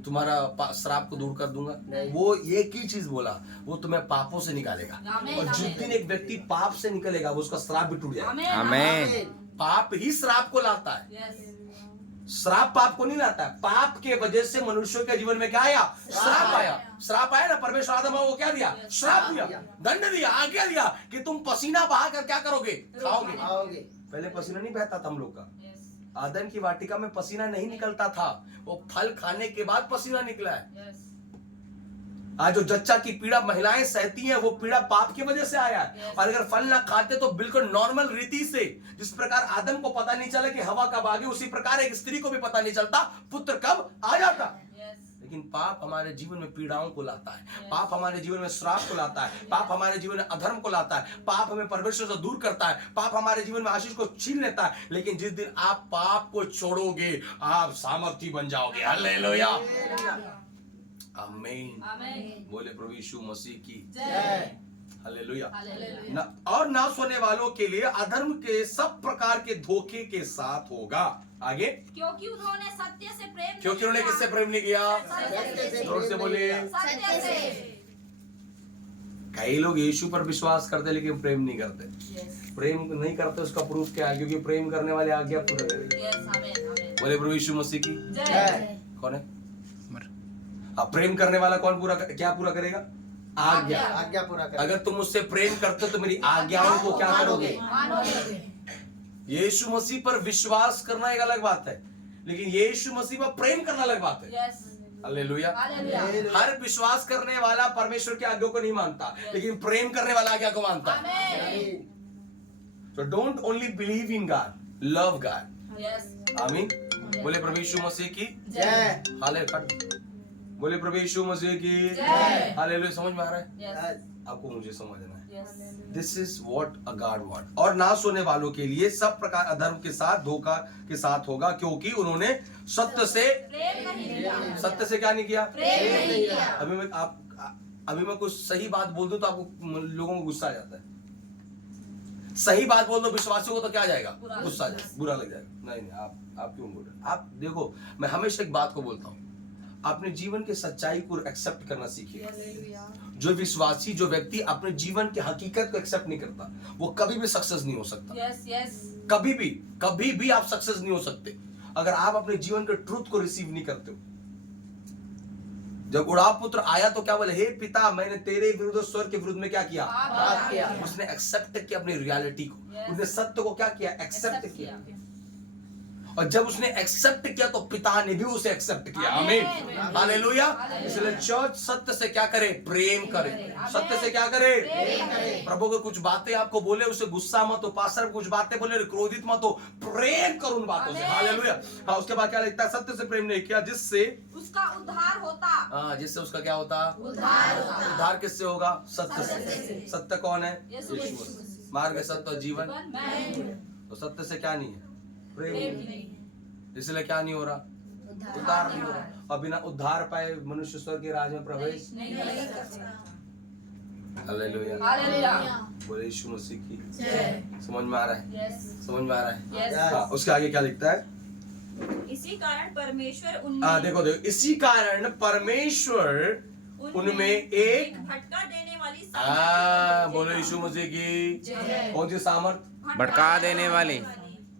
तुम्हारा श्राप को दूर कर दूंगा? वो एक ही चीज बोला, वो तुम्हें पापों से निकालेगा। और जिस दिन एक व्यक्ति पाप से निकलेगा, वो उसका श्राप भी टूट जाएगा। आमीन। पाप ही श्राप को लाता है, श्राप पाप को नहीं लाता है। पाप के वजह से मनुष्यों के जीवन में क्या आया? श्राप आया। श्राप आया ना, परमेश्वर आदम को क्या दिया? श्राप दिया, दंड दिया, आज्ञा दिया कि तुम पसीना बहाकर क्या करोगे? खाओगे। पहले पसीना नहीं बहता था हम लोग का। आदम की वाटिका में पसीना नहीं निकलता था, वो फल खाने के बाद पसीना निकला है। आज जो जच्चा की पीड़ा महिलाएं सहती हैं, वो पीड़ा पाप की वजह से आया है। और अगर फल ना खाते तो बिल्कुल नॉर्मल रीति से, जिस प्रकार आदम को पता नहीं चला कि हवा कब आ गई, उसी प्रकार एक स्त्री को भी पता नहीं चलता पुत्र कब आ जाता। लेकिन पाप हमारे जीवन में पीड़ाओं को लाता है, पाप हमारे जीवन में श्राप को लाता है, पाप हमारे जीवन में अधर्म को लाता है, पाप हमें परमेश्वर से दूर करता है, पाप हमारे जीवन में आशीष को छीन लेता है। लेकिन जिस दिन आप पाप को छोड़ोगे, आप सामर्थी बन जाओगे। हालेलुया, आमीन। बोले प्रभु यीशु मसीह की जय, हालेलुया। और नाश होने वालों के लिए अधर्म के सब प्रकार के धोखे के साथ होगा। आगे, क्योंकि उन्होंने सत्य से प्रेम क्योंकि उन्होंने किससे प्रेम नहीं किया? जोर से बोले। सत्य से। कई लोग यीशु पर विश्वास करते लेकिन प्रेम नहीं करते। प्रेम नहीं करते, उसका प्रूफ क्या है? क्योंकि प्रेम करने वाले आज्ञा पूरा करेंगे। बोले प्रभु यीशु मसीह की जय। कौन है? अब प्रेम करने वाला कौन क्या पूरा करेगा? आज्ञा पूरा करेगा। अगर तुम मुझसे प्रेम करते हो तो मेरी आज्ञाओं को क्या करोगे? यीशु मसीह पर विश्वास करना एक अलग बात है, लेकिन यीशु मसीह पर प्रेम करना अलग बात है। हालेलुया। हर विश्वास करने वाला परमेश्वर की आज्ञा को नहीं मानता, लेकिन प्रेम करने वाला आज्ञा को मानता है। So don't only believe in God, love God. आमीन। बोले प्रभु यीशु मसीह की जय, हालेलुया। बोले प्रभु यीशु मसीह की जय, हालेलुया। समझ में आ रहा है? आपको मुझे समझना है। This is what a God want. और नाश होने वालों के लिए सब प्रकार अधर्म के साथ, धोखा के साथ होगा, क्योंकि उन्होंने सत्य से प्रेम नहीं किया। सत्य से क्या नहीं किया? प्रेम नहीं किया। अभी मैं कुछ सही बात बोल दूं तो आपको लोगों को गुस्सा आ जाता है। सही बात बोल दो विश्वासियों को तो क्या आ जाएगा? गुस्सा आ जाएगा, बुरा लग जाएगा। नहीं, आप क्यों बोल रहे? आप देखो, मैं हमेशा एक बात को बोलता हूँ, अपने जीवन के सच्चाई को एक्सेप्ट करना सीखिए। जो विश्वासी, जो व्यक्ति अपने जीवन की हकीकत को एक्सेप्ट नहीं करता, वो कभी भी सक्सेस नहीं हो सकता। कभी भी आप सक्सेस नहीं हो सकते अगर आप अपने जीवन के ट्रूथ को रिसीव नहीं करते हो। जब उड़ाव पुत्र आया तो क्या बोले? हे पिता, मैंने तेरे विरुद्ध स्वर्ग के विरुद्ध में क्या किया? पाप किया। उसने एक्सेप्ट किया अपनी रियलिटी को, उसने सत्य को क्या किया? एक्सेप्ट किया। और जब उसने एक्सेप्ट किया तो पिता ने भी उसे एक्सेप्ट किया। आमीन, हालेलुया। इसलिए चर्च सत्य से क्या करे? प्रेम करे। सत्य से क्या करे? प्रभु को कुछ बातें आपको बोले उसे गुस्सा मत हो, पास्टर को कुछ बातें बोले क्रोधित मत हो, प्रेम करो उन बातों से। हालेलुया। हाँ, उसके बाद क्या लिखता है? सत्य से प्रेम नहीं किया जिससे उसका उद्धार होता। हाँ, जिससे उसका क्या होता? उद्धार होता। उद्धार किससे होगा? सत्य से। सत्य कौन है? यीशु यीशु। मार्ग, सत्य और जीवन। मैं तो सत्य से क्या नहीं है? प्रेम। इसलिए क्या नहीं हो रहा? उद्धार नहीं हो रहा। और बिना उद्धार पाए मनुष्य स्वर्ग के राज में प्रवेश नहीं कर सकता। हालेलुया। हालेलुया। बोले यीशु मसीह की समझ में आ रहा है? यस समझ में आ रहा है? यस। हाँ, उसके आगे क्या लिखता है? इसी कारण परमेश्वर देखो देखो, इसी कारण परमेश्वर उनमें एक भटका देने वाली बोले यीशु मसीह की कौन सी सामर्थ? भटका देने वाली।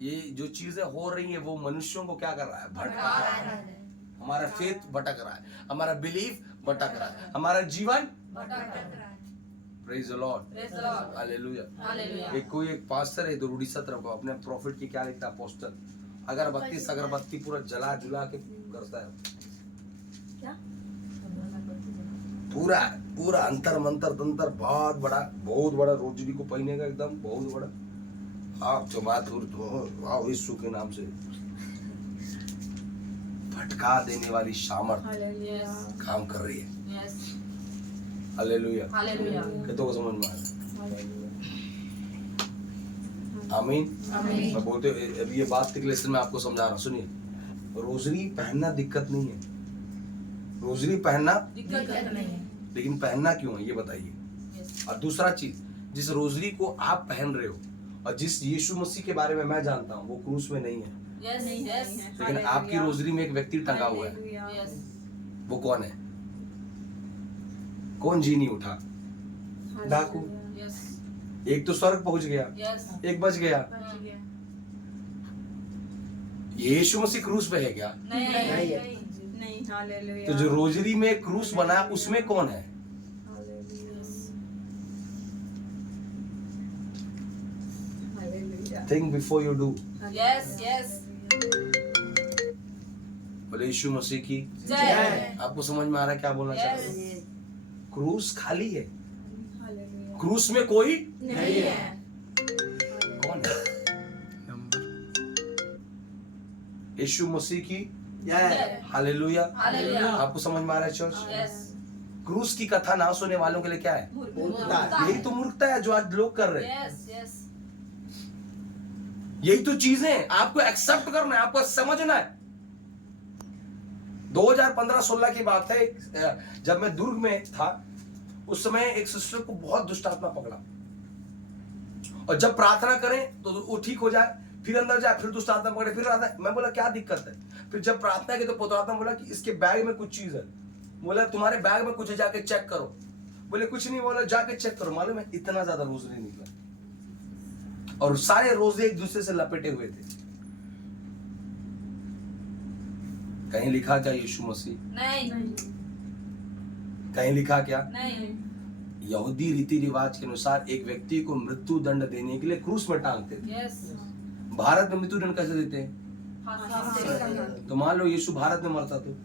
ये जो चीजें हो रही है वो मनुष्यों को क्या कर रहा है? भटका रहा है। हमारा फेथ भटक रहा है, हमारा बिलीफ भटक रहा है, हमारा जीवन praise the Lord, hallelujah. Hallelujah. एक पास्टर है इधर उड़ीसा तरफ का, अपने प्रॉफिट की क्या लिखता है? पोस्टर अगरबत्ती पूरा जला जुला के करता है। पूरा अंतर मंतर तंत्र बहुत बड़ा रोजरी को पहनेगा एकदम बहुत बड़ा। आप जो बात आओ यीशु के नाम से भटका देने वाली सामर्थ काम कर रही है। हालेलुया। हालेलुया। कितनों को समझ में आ रहा है? आमीन। मैं बोलते अभी ये बात के लेसन में आपको समझा रहा हूँ। सुनिए, रोजरी पहनना दिक्कत नहीं है, रोजरी पहनना दिक्कत नहीं है, लेकिन पहनना क्यों है ये बताइए। और दूसरा चीज, जिस रोजरी को आप पहन रहे हो और जिस यीशु मसीह के बारे में मैं जानता हूँ वो क्रूस में नहीं है, यस यस लेकिन आपकी रोजरी में एक व्यक्ति टंगा हुआ है। यस। वो कौन है? कौन जी नहीं उठा? डाकू। यस एक तो स्वर्ग पहुंच गया, यस। एक बच गया। यीशु मसीह क्रूस पे है क्या? नहीं। हालेलुया। तो जो रोजरी में क्रूस बना उसमें कौन है? Think before you do. Yes yes. बोले यीशु मसीह की जय। आपको समझ में आ रहा है क्या बोलना चाह रहे हैं? क्रूस खाली है, क्रूस में कोई नहीं है। कौन है? यीशु मसीह की जय। हालेलुया। हालेलुया। आपको समझ में आ रहा है चर्च? यस। क्रूस की कथा ना सुनने वालों के लिए क्या है? यही तो मूर्खता है जो आज लोग कर रहे हैं। Yes yes. यही तो चीजें आपको एक्सेप्ट करना है, आपको समझना है। 2015-16 की बात है, जब मैं दुर्ग में था उस समय एक सिस्टर को बहुत दुष्ट आत्मा पकड़ा, और जब प्रार्थना करें तो वो ठीक हो जाए, फिर अंदर जाए, फिर दुष्ट आत्मा पकड़े, फिर आता है। मैं बोला क्या दिक्कत है? फिर जब प्रार्थना की तो पवित्र आत्मा बोला कि इसके बैग में कुछ चीज है। बोला तुम्हारे बैग में कुछ है, जाके चेक करो। बोले कुछ नहीं। बोला जाके चेक करो। मालूम है इतना ज्यादा रोजरी निकला, और सारे रोजे एक दूसरे से लपेटे हुए थे। कहीं लिखा क्या यीशु मसीह? नहीं कहीं लिखा क्या? नहीं। यहूदी रीति रिवाज के अनुसार एक व्यक्ति को मृत्यु दंड देने के लिए क्रूस में टांगते थे। यस। भारत में मृत्यु दंड कैसे देते हैं? फांसी तो मान लो यीशु भारत में मरता तो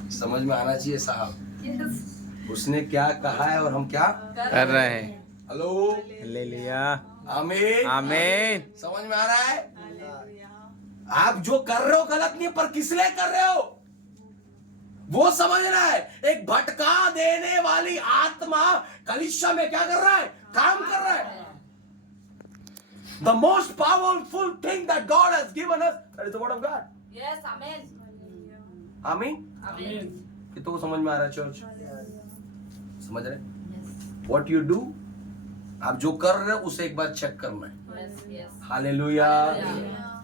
को समझ में आना चाहिए साहब, यस। उसने क्या कहा है और हम क्या कर रहे हैं। Hello, hallelujah. आमीन। आमीन। समझ में आ रहा है? आप जो कर रहे हो गलत नहीं है, पर किस लिए कर रहे हो वो समझना है। एक भटका देने वाली आत्मा कलीसिया में क्या कर रहा है? काम कर रहा है। The most powerful thing that God has given us, that is the word of God. Yes. आमीन। आमीन। आमीन। कितनों को समझ में आ रहा है चर्च? समझ रहे? What you do, आप जो कर रहे हो उसे एक बार चेक करना है। Yes yes. Hallelujah,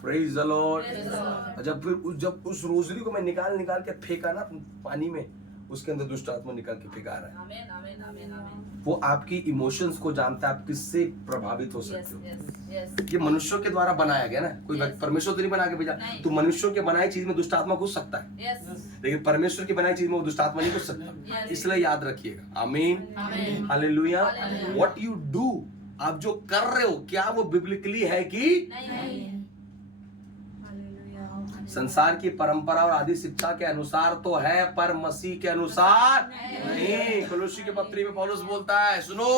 praise the Lord. Praise the Lord। जब उस रोजरी को मैं निकाल के फेंका ना पानी में, उसके अंदर दुष्ट आत्मा निकल के फिका रहा है। आमीन आमीन आमीन आमीन। वो आपकी इमोशंस को जानता है, आप किससे प्रभावित हो सकते हो। Yes yes. ये मनुष्यों के द्वारा बनाया गया ना, कोई Yes. परमेश्वर तो नहीं बना के भेजा। नहीं। तो मनुष्यों के बनाई चीज में दुष्ट आत्मा घुस सकता है, यस लेकिन परमेश्वर की बनाई चीज में वो दुष्ट आत्मा नहीं घुस सकता। Yes. इसलिए याद रखिएगा। आमीन आमीन। Hallelujah. Hallelujah. What you do, आप जो कर रहे हो क्या वो बिब्लिकली है कि नहीं। संसार की परंपरा और आदि शिक्षा के अनुसार तो है, पर मसीह के अनुसार नहीं। कोलोसी के पत्री में पौलुस बोलता है, सुनो,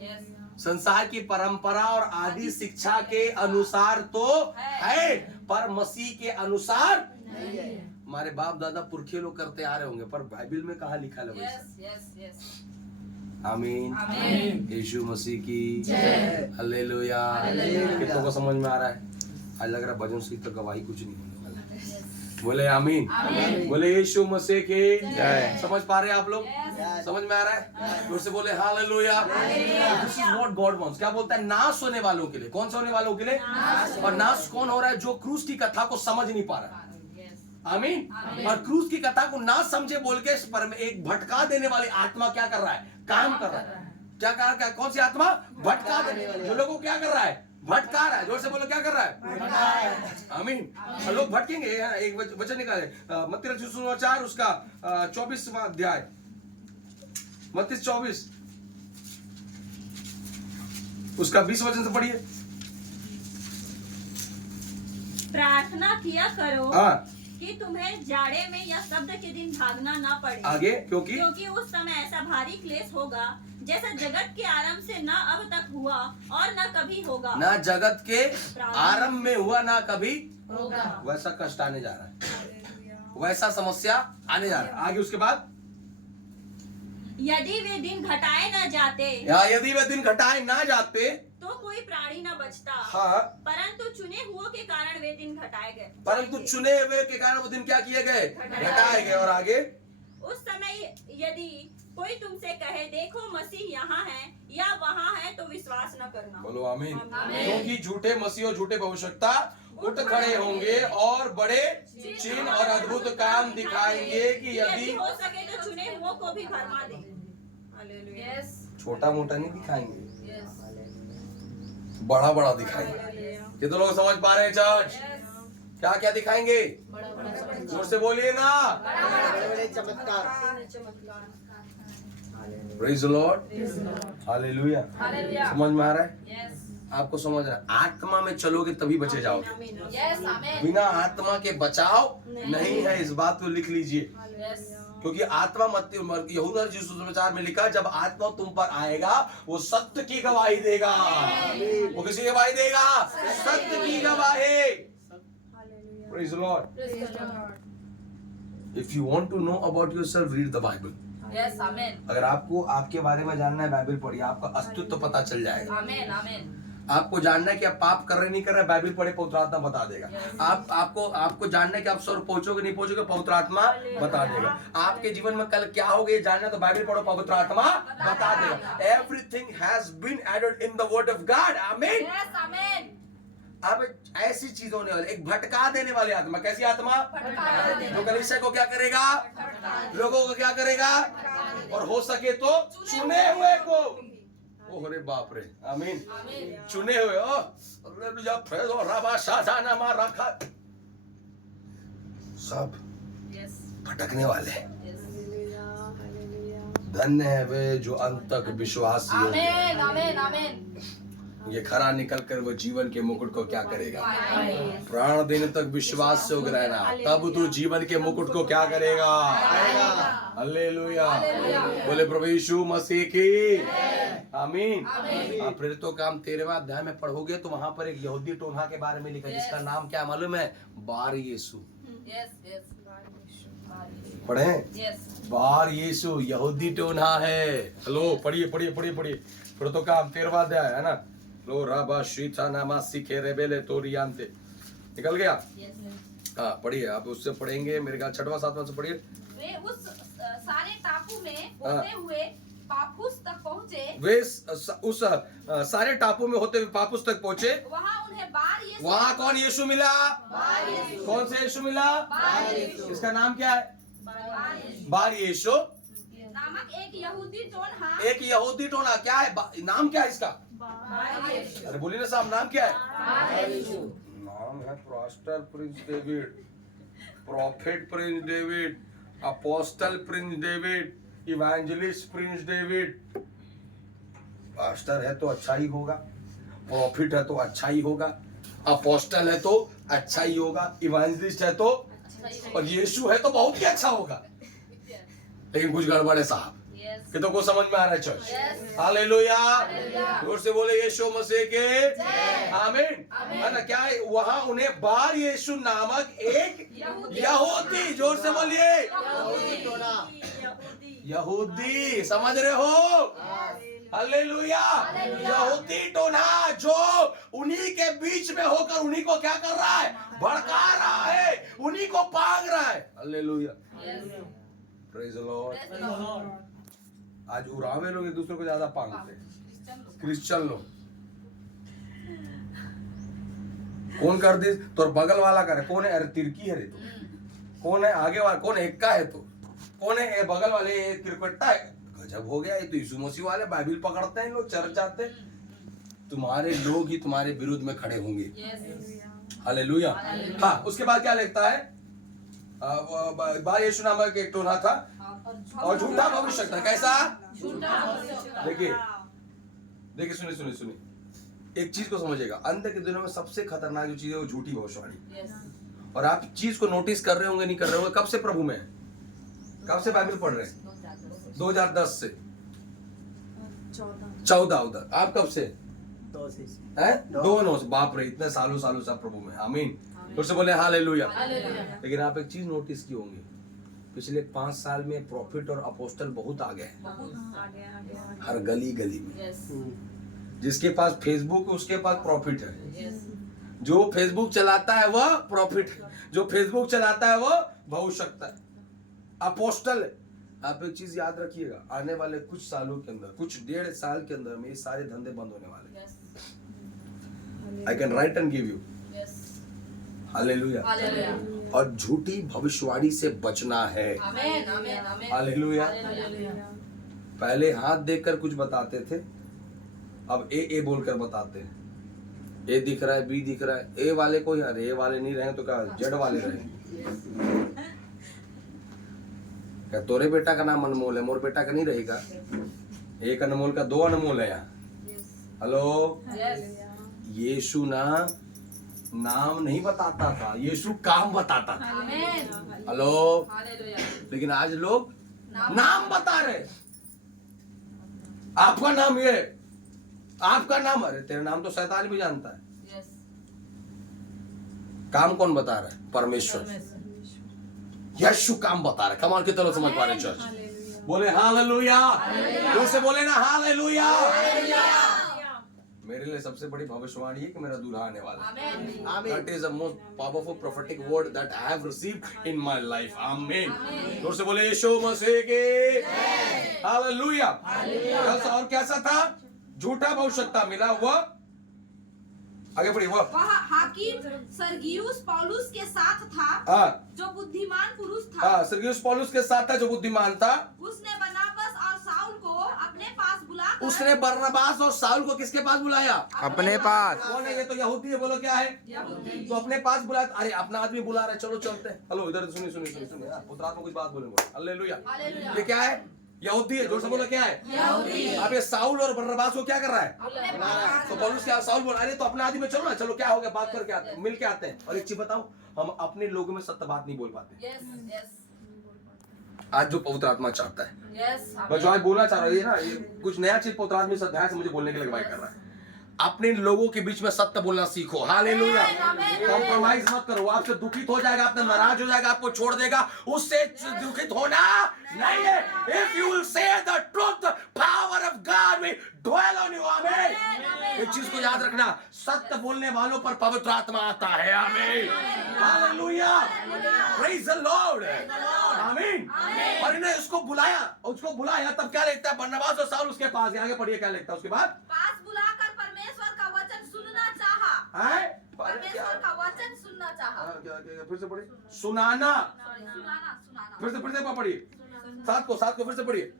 यस संसार की परंपरा और आदि शिक्षा के अनुसार तो है, पर मसीह के अनुसार हमारे बाप दादा पुरखे लोग करते आ रहे होंगे, पर बाइबल में कहाँ लिखा है वैसा? Yes yes yes. आमीन। आमीन। यीशु मसीह की जय। हालेलुया। हालेलुया। कितनों को समझ में आ रहा है? आज लग रहा है भजन से तो गवाही कुछ नहीं होने वाला। बोले आमीन। आमीन। बोले यीशु मसीह की जय। समझ पा रहे हैं आप लोग? Yes. समझ में आ रहा है? जोर से बोले hallelujah. This is what God wants. क्या बोलता है? नाश होने वालों के लिए। कौन से होने वालों के लिए? और नाश कौन हो रहा है? जो क्रूस की कथा को समझ नहीं पा रहा है। आमीन। आमीन। और क्रूस की कथा को ना समझे बोल के इस पर में एक भटका देने वाली आत्मा क्या कर रहा है? काम कर रहा है। क्या कर रहा है? कौन सी आत्मा? भटका देने वाली। जो लोगों को क्या कर रहा है? भटका रहा है। जोर से बोलो, क्या कर रहा है? आमीन। और लोग भटकेंगे। एक वचन निकाले, मत्ती रचित सुसमाचार उसका 24वां अध्याय, मत्ती 24 उसका 20 वचन से पढ़िए। प्रार्थना किया करो हाँ, कि तुम्हें जाड़े में या शब्द के दिन भागना ना पड़े, आगे, क्योंकि क्योंकि उस समय ऐसा भारी क्लेश होगा जैसा जगत के आरंभ से न अब तक हुआ और न कभी होगा। ना जगत के आरंभ में हुआ ना कभी होगा। वैसा कष्ट आने जा रहा है, वैसा समस्या आने जा रहा है। आगे उसके बाद, यदि वे दिन घटाए न जाते यदि वे दिन घटाए ना जाते तो कोई प्राणी न बचता। हाँ, परंतु चुने हुओं के कारण वे दिन घटाए गए। परंतु चुने हुए के कारण वो दिन क्या किए गए? घटाए गए। और आगे, उस समय यदि कोई तुमसे कहे देखो मसीह यहाँ है या वहाँ है तो विश्वास न करना। बोलो आमीन। आमीन। क्योंकि झूठे मसीह और झूठे भविष्यवक्ता उठ खड़े होंगे और बड़े चिन्ह और अद्भुत काम दिखाएंगे कि यदि हो सके तो चुने हुओं को भी भरमा दे। हालेलुया। यस छोटा मोटा नहीं दिखाएंगे, यस बड़ा बड़ा दिखाएंगे। ये तो लोग समझ पा रहे हैं चर्च? क्या क्या दिखाएंगे? बड़ा बड़ा जोर से बोलिए ना। Praise the Lord. Hallelujah. Hallelujah. समझ में आ रहा है? यस आपको समझ रहा है? आत्मा में चलोगे तभी बचे जाओगे। यस आमीन। बिना आत्मा के बचाव नहीं है। इस बात को लिख लीजिए, यस क्योंकि आत्मा यूहन्ना रचित सुसमाचार में लिखा, जब आत्मा तुम पर आएगा वो सत्य की गवाही देगा। वो किसी गवाही देगा? सत्य की गवाही। Praise the Lord. If you want to know about yourself, read the Bible. Yes आमीन अगर आपको आपके बारे में जानना है, बाइबल पढ़िए, आपका अस्तित्व पता चल जाएगा। आमीन आमीन। आपको जानना है कि आप पाप कर रहे नहीं कर रहे, बाइबल पढ़े, पवित्र आत्मा बता देगा। आपको जानना है कि आप स्वर्ग पहुंचोगे नहीं पहुंचोगे, पवित्र आत्मा बता देगा। आपके जीवन में कल क्या होगा ये जानना है तो बाइबल पढ़ो, पवित्र आत्मा बता देगा। Everything has been added in the word of God. आमीन। यस आमीन। अब ऐसी चीज होने वाली, एक भटका देने वाली आत्मा। कैसी आत्मा? भटका देने जो कलीसिया को क्या करेगा? लोगों को क्या करेगा? और हो सके तो चुने हुए को। ओ रे बाप रे। आमीन। आमीन। चुने हुए हो। हालेलुया। प्रेज द रबा शाजाना मा रखा, सब यस भटकने वाले। यस धन्य है वे जो अंत तक विश्वासी होंगे। आमीन आमीन आमीन। ये खरा निकल कर वो जीवन के मुकुट को क्या करेगा? आमीन। प्राण देने तक विश्वास से उग रहना, तब तू जीवन के मुकुट को क्या करेगा? हालेलुया। बोले प्रभु यीशु मसीह की आमीन। आप प्रेरितों काम 13वां अध्याय में पढ़ोगे तो वहां पर एक यहूदी टोन्हा के बारे में लिखा है, जिसका नाम क्या मालूम है? बार यीशु। यस यस पढ़े? यस बार यीशु यहूदी टोन्हा है। हेलो, पढ़िए पढ़िए पढ़िए पढ़िए। प्रेरितों काम 13वां अध्याय है ना। लो राबा शीता नामा सीखे रेबेले तोरियांते। निकल गया? यस। हाँ, पढ़िए। आप उससे पढ़ेंगे मेरे ख्याल 6वां 7वां से पढ़िए। वे उस सारे टापू में होते हुए पाफुस तक पहुँचे। वे उस सारे टापू में होते हुए पापुस तक पहुंचे। वहाँ उन्हें बार वहां कौन यीशु मिला? कौन से यीशु मिला? इसका नाम क्या है? बार यीशु नामक एक यहूदी टोनहा एक यहूदी टोना क्या है नाम क्या है इसका? अरे बोलिए ना साहब, नाम क्या है? नाम है pastor Prince David, profit Prince David, apostle Prince David, evangelist Prince David. Pastor है तो अच्छा ही होगा, प्रॉफिट है तो अच्छा ही होगा, अपोस्टल है तो अच्छा ही होगा, इवेंजलिस्ट है तो, और यीशु है तो बहुत ही अच्छा होगा। लेकिन कुछ गड़बड़ है साहब, कि तो को समझ में आ रहा है चर्च? हालेलुया, जोर से बोले यीशु मसीह के आमीन। है ना? क्या है वहां उन्हें बार यीशु नामक एक यहूदी, जोर से बोलिए यहूदी, समझ रहे हो? हालेलुया, यहूदी टोना जो उन्हीं के बीच में होकर उन्हीं को क्या कर रहा है? भड़का रहा है, उन्हीं को पांग रहा है। Hallelujah, praise the Lord. आज उरावे लोग एक दूसरे को ज्यादा पांगते हैं, क्रिश्चियन लोग। कौन कर दे तो बगल वाला करे, कौन है? अरे तिरकी है रे तू, कौन है आगे वाला, कौन है एक्का है तू, कौन है ये बगल वाले, ये तिरकट्टा है। गजब हो गया, ये तो यीशु मसीह वाले बाइबिल पकड़ते हैं लोग, चर्च जाते हैं। तुम्हारे लोग ही तुम्हारे विरुद्ध में खड़े होंगे। हालेलुया। हाँ, उसके बाद क्या लिखता है? बार यीशु नामक एक टोना था और झूठा भविष्यवक्ता। कैसा? देखिए देखिए, सुनिए सुनिए सुनिए, एक चीज को समझिएगा, अंत के दिनों में सबसे खतरनाक जो चीज है वो झूठी भविष्यवाणी। और आप चीज को नोटिस कर रहे होंगे, नहीं कर रहे होंगे, कब से प्रभु में है? कब से बाइबल पढ़ रहे हैं? 2010 से 14 उधर। आप कब से? 2 से। बाप रे, इतने सालों सब प्रभु में। आमीन। फिर से बोले हालेलुया। लेकिन आप एक चीज नोटिस की होंगी, पिछले 5 साल में प्रॉफिट और अपोस्टल बहुत आ गए हैं, हर गली गली में। जिसके पास फेसबुक है उसके पास प्रॉफिट है, जो फेसबुक चलाता है वह प्रॉफिट है, जो फेसबुक चलाता है वह भविष्यवक्ता है, अपोस्टल है। आप एक चीज याद रखिएगा, आने वाले कुछ सालों के अंदर, कुछ 1.5 साल के अंदर में ये सारे धंधे बंद होने वाले हैं। I can write and give you. Hallelujah. और झूठी भविष्यवाणी से बचना है। हालेलुया। पहले हाथ देखकर कुछ बताते थे, अब ए बोलकर बताते हैं। ए दिख रहा है, बी दिख रहा है, ए वाले को यार, ए वाले नहीं रहे तो क्या जेड वाले रहे? क्या तोरे बेटा का नाम अनमोल है, मोर बेटा का नहीं रहेगा? एक अनमोल का 2 अनमोल है यहाँ। हेलो, यीशु ना नाम नहीं बताता था, यीशु काम बताता था। हेलो, लेकिन आज लोग नाम बता रहे। आपका नाम ये, आपका नाम, अरे तेरा नाम तो शैतान भी जानता है। काम कौन बता रहा है? परमेश्वर। यीशु काम बता रहा है। कमाल की तरह समझ पा रहे चर्च? बोले हालेलुया। जोर से बोले ना हालेलुया। मेरे लिए सबसे बड़ी भविष्यवाणी है कि मेरा दूल्हा आने वाला है। That is the most powerful prophetic word that I have received in my life. Amen. जोर से बोले यीशु मसीह के हालेलुया। और कैसा था? झूठा भविष्यवक्ता मिला हुआ। आगे बढ़िए। वह हाकिम सर्गियुस पौलुस के साथ था, जो बुद्धिमान पुरुष था। सर्गियुस पौलुस के साथ था जो बुद्धिमान था। उसने बरनबास और साउल को अपने पास बुलाकर, उसने बरनबास और साउल को किसके पास बुलाया? अपने पास। कौन है ये? तो यहूदी है। बोलो क्या है? तो अपने पास बुलाया। अरे अपना आदमी बुला रहा है, चलो चलते हैं। हेलो, इधर सुनिए सुनिए सुनिए सुनिए, पुत्र आत्मा कुछ बात बोलेंगे। हालेलुया। ये क्या है? यहूदी है। जोर से बोलो क्या है? यहूदी। अब ये साउल और बरनबास को क्या कर रहा है? तो पौलुस क्या, साउल बोल अरे तो अपना आदमी में चलो ना, चलो क्या हो गया, बात करके आते हैं, मिल के आते हैं। और एक चीज बताऊं, हम अपने लोगों में सत्य बात नहीं बोल पाते। आज जो पवित्र आत्मा चाहता है, मैं जो आज बोलना चाह रही है ना, ये कुछ नया चीज पवित्र आत्मा इस अध्याय से मुझे बोलने के लिए अगुवाई कर रहा है। अपने लोगों के बीच में सत्य बोलना सीखो। हालेलुया। कॉम्प्रोमाइज मत करो। आपसे दुखित हो जाएगा, आपसे नाराज हो जाएगा, आपको छोड़ देगा, उससे दुखित होना नहीं है। If you will say the truth, the power of God will dwell on you. आमीन। एक चीज को याद रखना, सत्य बोलने वालों पर पवित्र आत्मा आता है। आमीन। हालेलुया। Praise the Lord. आमीन। और इन्हें उसको बुलाया, तब क्या लिखता है? बरनबास और साउल उसके पास गए। आगे पढ़िए क्या लिखता है उसके बाद? पास बुलाकर परमेश्वर का वचन सुनना चाहा। है? परमेश्वर का वचन सुनना सुनना चाहा। क्या फिर से पढ़िए। सुनाना, सुनाना। फिर से पढ़िए। साथ को फिर से पढ़िए।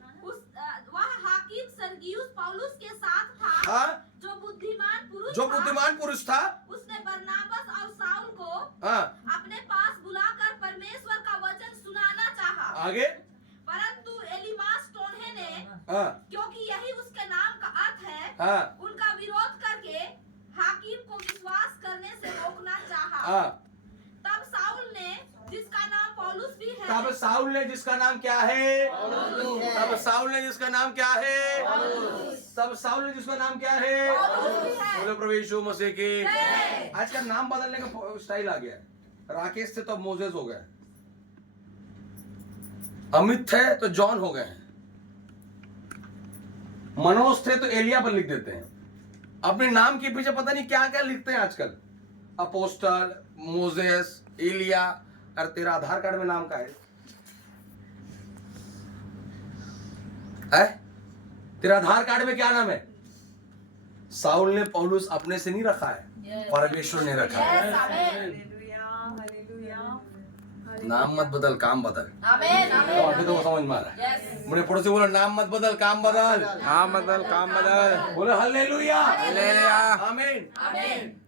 वह हाकिम सर्गियुस पौलुस के साथ था, हाँ, जो बुद्धिमान पुरुष था। उसने बरनाबस और साउल को हाँ, अपने पास बुलाकर परमेश्वर का वचन सुनाना चाहा। आगे। परंतु एलीमास टोन्हे ने, हाँ, क्योंकि यही उसके नाम का अर्थ है, हाँ, उनका विरोध करके हाकिम को विश्वास करने से रोकना चाहा। हाँ। तब साउल ने, जिसका नाम पौलुस भी है, तब साउल ने जिसका नाम क्या है? तब साउल ने जिसका नाम क्या है? तब साउल ने जिसका नाम क्या है? बोलो प्रभु यीशु मसीह की। आज का नाम बदलने का स्टाइल आ गया है। राकेश थे तो मोजेस हो गए, अमित थे तो जॉन हो गए हैं, मनोज थे तो एलिया पर लिख देते हैं। अपने नाम के पीछे पता नहीं क्या क्या लिखते हैं आजकल। अपोस्टल, मोजेस, एलिया। और तेरा आधार कार्ड में नाम का है? तेरा आधार कार्ड में क्या नाम है? साउल ने पौलुस अपने से नहीं रखा है, परमेश्वर ने रखा है। नाम मत बदल, काम बदल। तो अभी तो समझ में आ रहा है। मुझे पड़ोसी बोलो, नाम मत बदल, काम बदल। काम बदल, काम बदल। बोलो हालेलुया, हालेलुया, आमीन।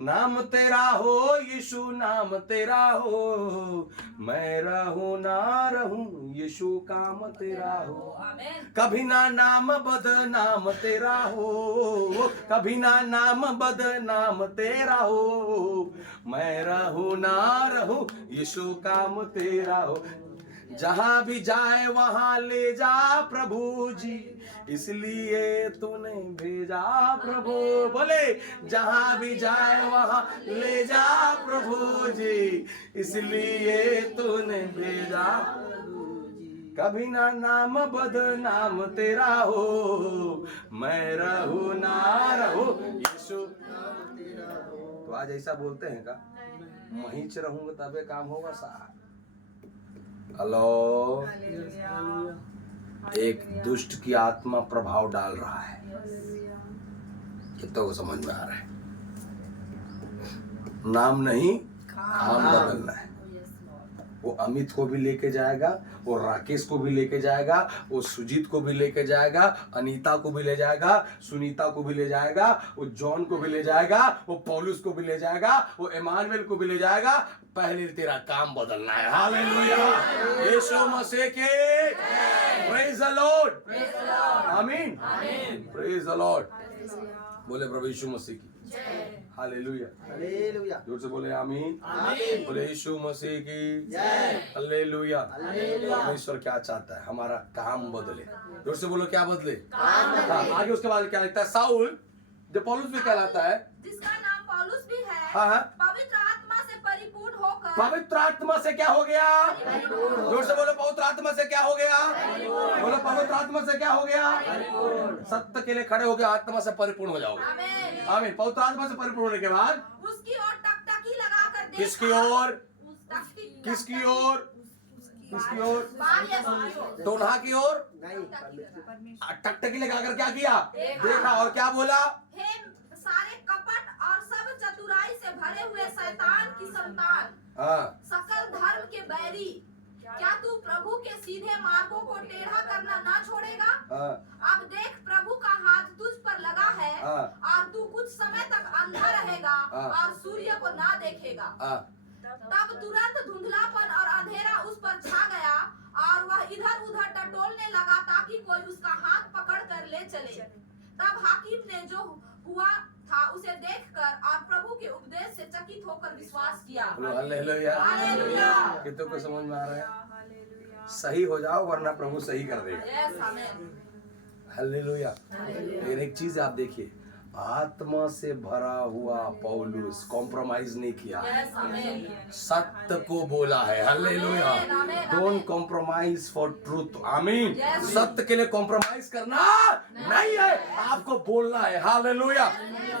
नाम तेरा हो यीशु, नाम तेरा हो, मैं रहूं ना रहूं यीशु, काम तेरा हो। कभी ना नाम बदनाम तेरा हो, कभी ना नाम बदनाम तेरा हो, मैं रहूं ना रहूं यीशु, काम तेरा हो। जहां भी जाए वहां ले जा प्रभु जी, इसलिए तूने भेजा प्रभु। बोले, जहां भी जाए वहां ले जा प्रभु जी, इसलिए तूने भेजा। कभी ना नाम बदनाम तेरा हो, मैं रहूं ना रहूं यीशु। तो आज ऐसा बोलते हैं का, वहीं रहूंगा तबे काम होगा साहब। हेलो, एक दुष्ट की आत्मा प्रभाव डाल रहा है, कितनों को समझ में आ रहा है? नाम नहीं, काम बदलना है। वो अमित को भी लेके जाएगा, वो राकेश को भी लेके जाएगा, वो सुजीत को भी लेके जाएगा, अनीता को भी ले जाएगा, सुनीता को भी ले जाएगा, वो जॉन को भी ले जाएगा, वो पौलुस को भी ले जाएगा, वो इमानुएल को भी ले जाएगा। पहले तेरा काम बदलना है। हालेलुया, यीशु मसीह के प्रेज द लॉर्ड, आमीन, प्रेज द लॉर्ड। बोले प्रभु यीशु मसीह की हालेलुया, हालेलुया। जोर से बोले आमीन, आमीन। बोले यीशु मसीह की जय। हालेलुया। हालेलुया। परमेश्वर क्या चाहता है? हमारा काम बदले। जोर से बोलो, क्या बदले? काम बदले। हाँ, आगे उसके बाद क्या लिखता है? साउल, जो पौलुस भी कहलाता है, जिसका नाम पौलुस भी है, हाँ, पवित्र आत्मा से परिपूर्ण होकर, पवित्र आत्मा से क्या हो गया? जोर से बोलो, पवित्र आत्मा से क्या हो गया? बोलो, पवित्र आत्मा से क्या हो गया? सत्य के लिए खड़े हो गए, आत्मा से परिपूर्ण हो जाओगे। आमीन। आमीन। पवित्र आत्मा से परिपूर्ण होने के बाद उसकी ओर टकटकी लगाकर देखा। किसकी ओर? टकटकी- किसकी ओर? किसकी ओर? बाल या उसकी ओर? टोन्हा की ओर नहीं, टकटकी लगाकर क्या किया? देखा और क्या बोला? हे सारे कपट और सब चतुराई से भरे हुए शैतान की संतान, हाँ, सकल धर्म के बैरी, क्या तू प्रभु के सीधे मार्गों को टेढ़ा करना ना छोड़ेगा? हाँ, अब देख, प्रभु का हाथ तुझ पर लगा है, हाँ। और तू कुछ समय तक अंधा रहेगा हाँ। और सूर्य को ना देखेगा। हाँ, तब तुरंत धुंधलापन और अंधेरा उस पर छा गया, और वह इधर उधर टटोलने लगा ताकि कोई उसका हाथ पकड़ कर ले चले। तब हाकिम ने जो हुआ था उसे देखकर और प्रभु के उपदेश से चकित होकर विश्वास किया। बोलो हालेलुया। हालेलुया। कितनों को समझ में आ रहा है? सही हो जाओ, वरना प्रभु सही कर देगा। यस, आमीन। हालेलुया। लेकिन एक चीज आप देखिए, आत्मा से भरा हुआ पौलुस कॉम्प्रोमाइज नहीं किया, यस, आमीन। सत्य को बोला है। हालेलुया। आमीन, आमीन, डोंट कॉम्प्रोमाइज फॉर ट्रूथ। आमीन। Yes. सत्य के लिए कॉम्प्रोमाइज करना नहीं है, आपको बोलना है। हालेलुया।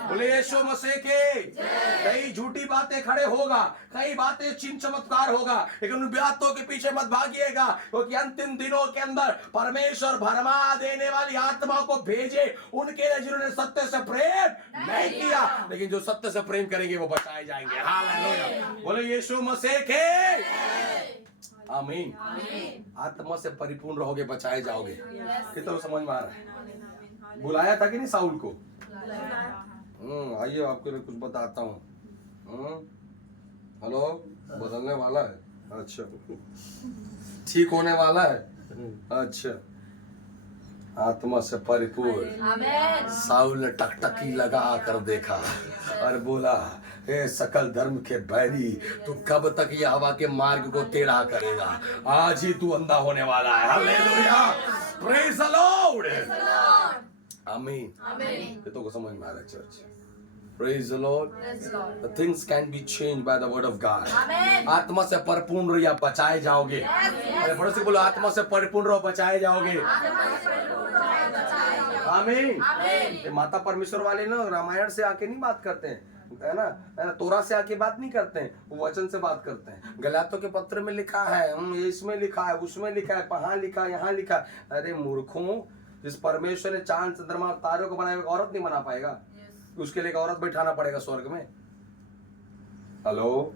बोले यीशु मसीह के। कई झूठी बातें खड़े होगा, कई बातें चिन्ह चमत्कार होगा, लेकिन उन बातों के पीछे मत भागिएगा, क्योंकि अंतिम दिनों के अंदर परमेश्वर भरमा देने वाली आत्मा को भेजे उनके लिए जिन्होंने सत्य से प्रेम प्रेम नहीं किया, लेकिन जो सत्य से प्रेम करेंगे वो बचाए जाएंगे। हालेलुया, बोलो यीशु मसीह के आमीन। आत्मा से परिपूर्ण रहोगे, बचाए जाओगे। कितना समझ में आ रहा है? बुलाया था कि नहीं साउल को? आइए आपके लिए कुछ बताता हूँ। हेलो, बदलने वाला है? अच्छा, ठीक होने वाला है? अच्छा, आत्मा से परिपूर्ण साउल ने टकटकी लगा कर देखा और बोला, हे सकल धर्म के बैरी, तू कब तक यहोवा के मार्ग को टेढ़ा करेगा? आज ही तू अंधा होने वाला है। हालेलुया, प्रेज द लॉर्ड, आमीन। ये तो को समझ में आ रहा है church? Praise the Lord. The things can be changed by the word of God. आत्मा से परिपूर्ण रहो या बचाए जाओगे। अरे बड़ों से बोलो, आत्मा से परिपूर्ण रहो, बचाए जाओगे। आमीन। ये माता परमेश्वर वाले ना रामायण से आके नहीं बात करते हैं, है ना, तोरा से आके बात नहीं करते हैं, वो वचन से बात करते हैं। गलातियों के पत्र में लिखा है, इसमें लिखा है, उसमें लिखा है, वहां लिखा है, यहाँ लिखा है। अरे मूर्खों, जिस परमेश्वर ने चांद चंद्रमा तारों को बनाया, औरत नहीं बना पाएगा? उसके लिए एक औरत बैठाना पड़ेगा स्वर्ग में। हेलो,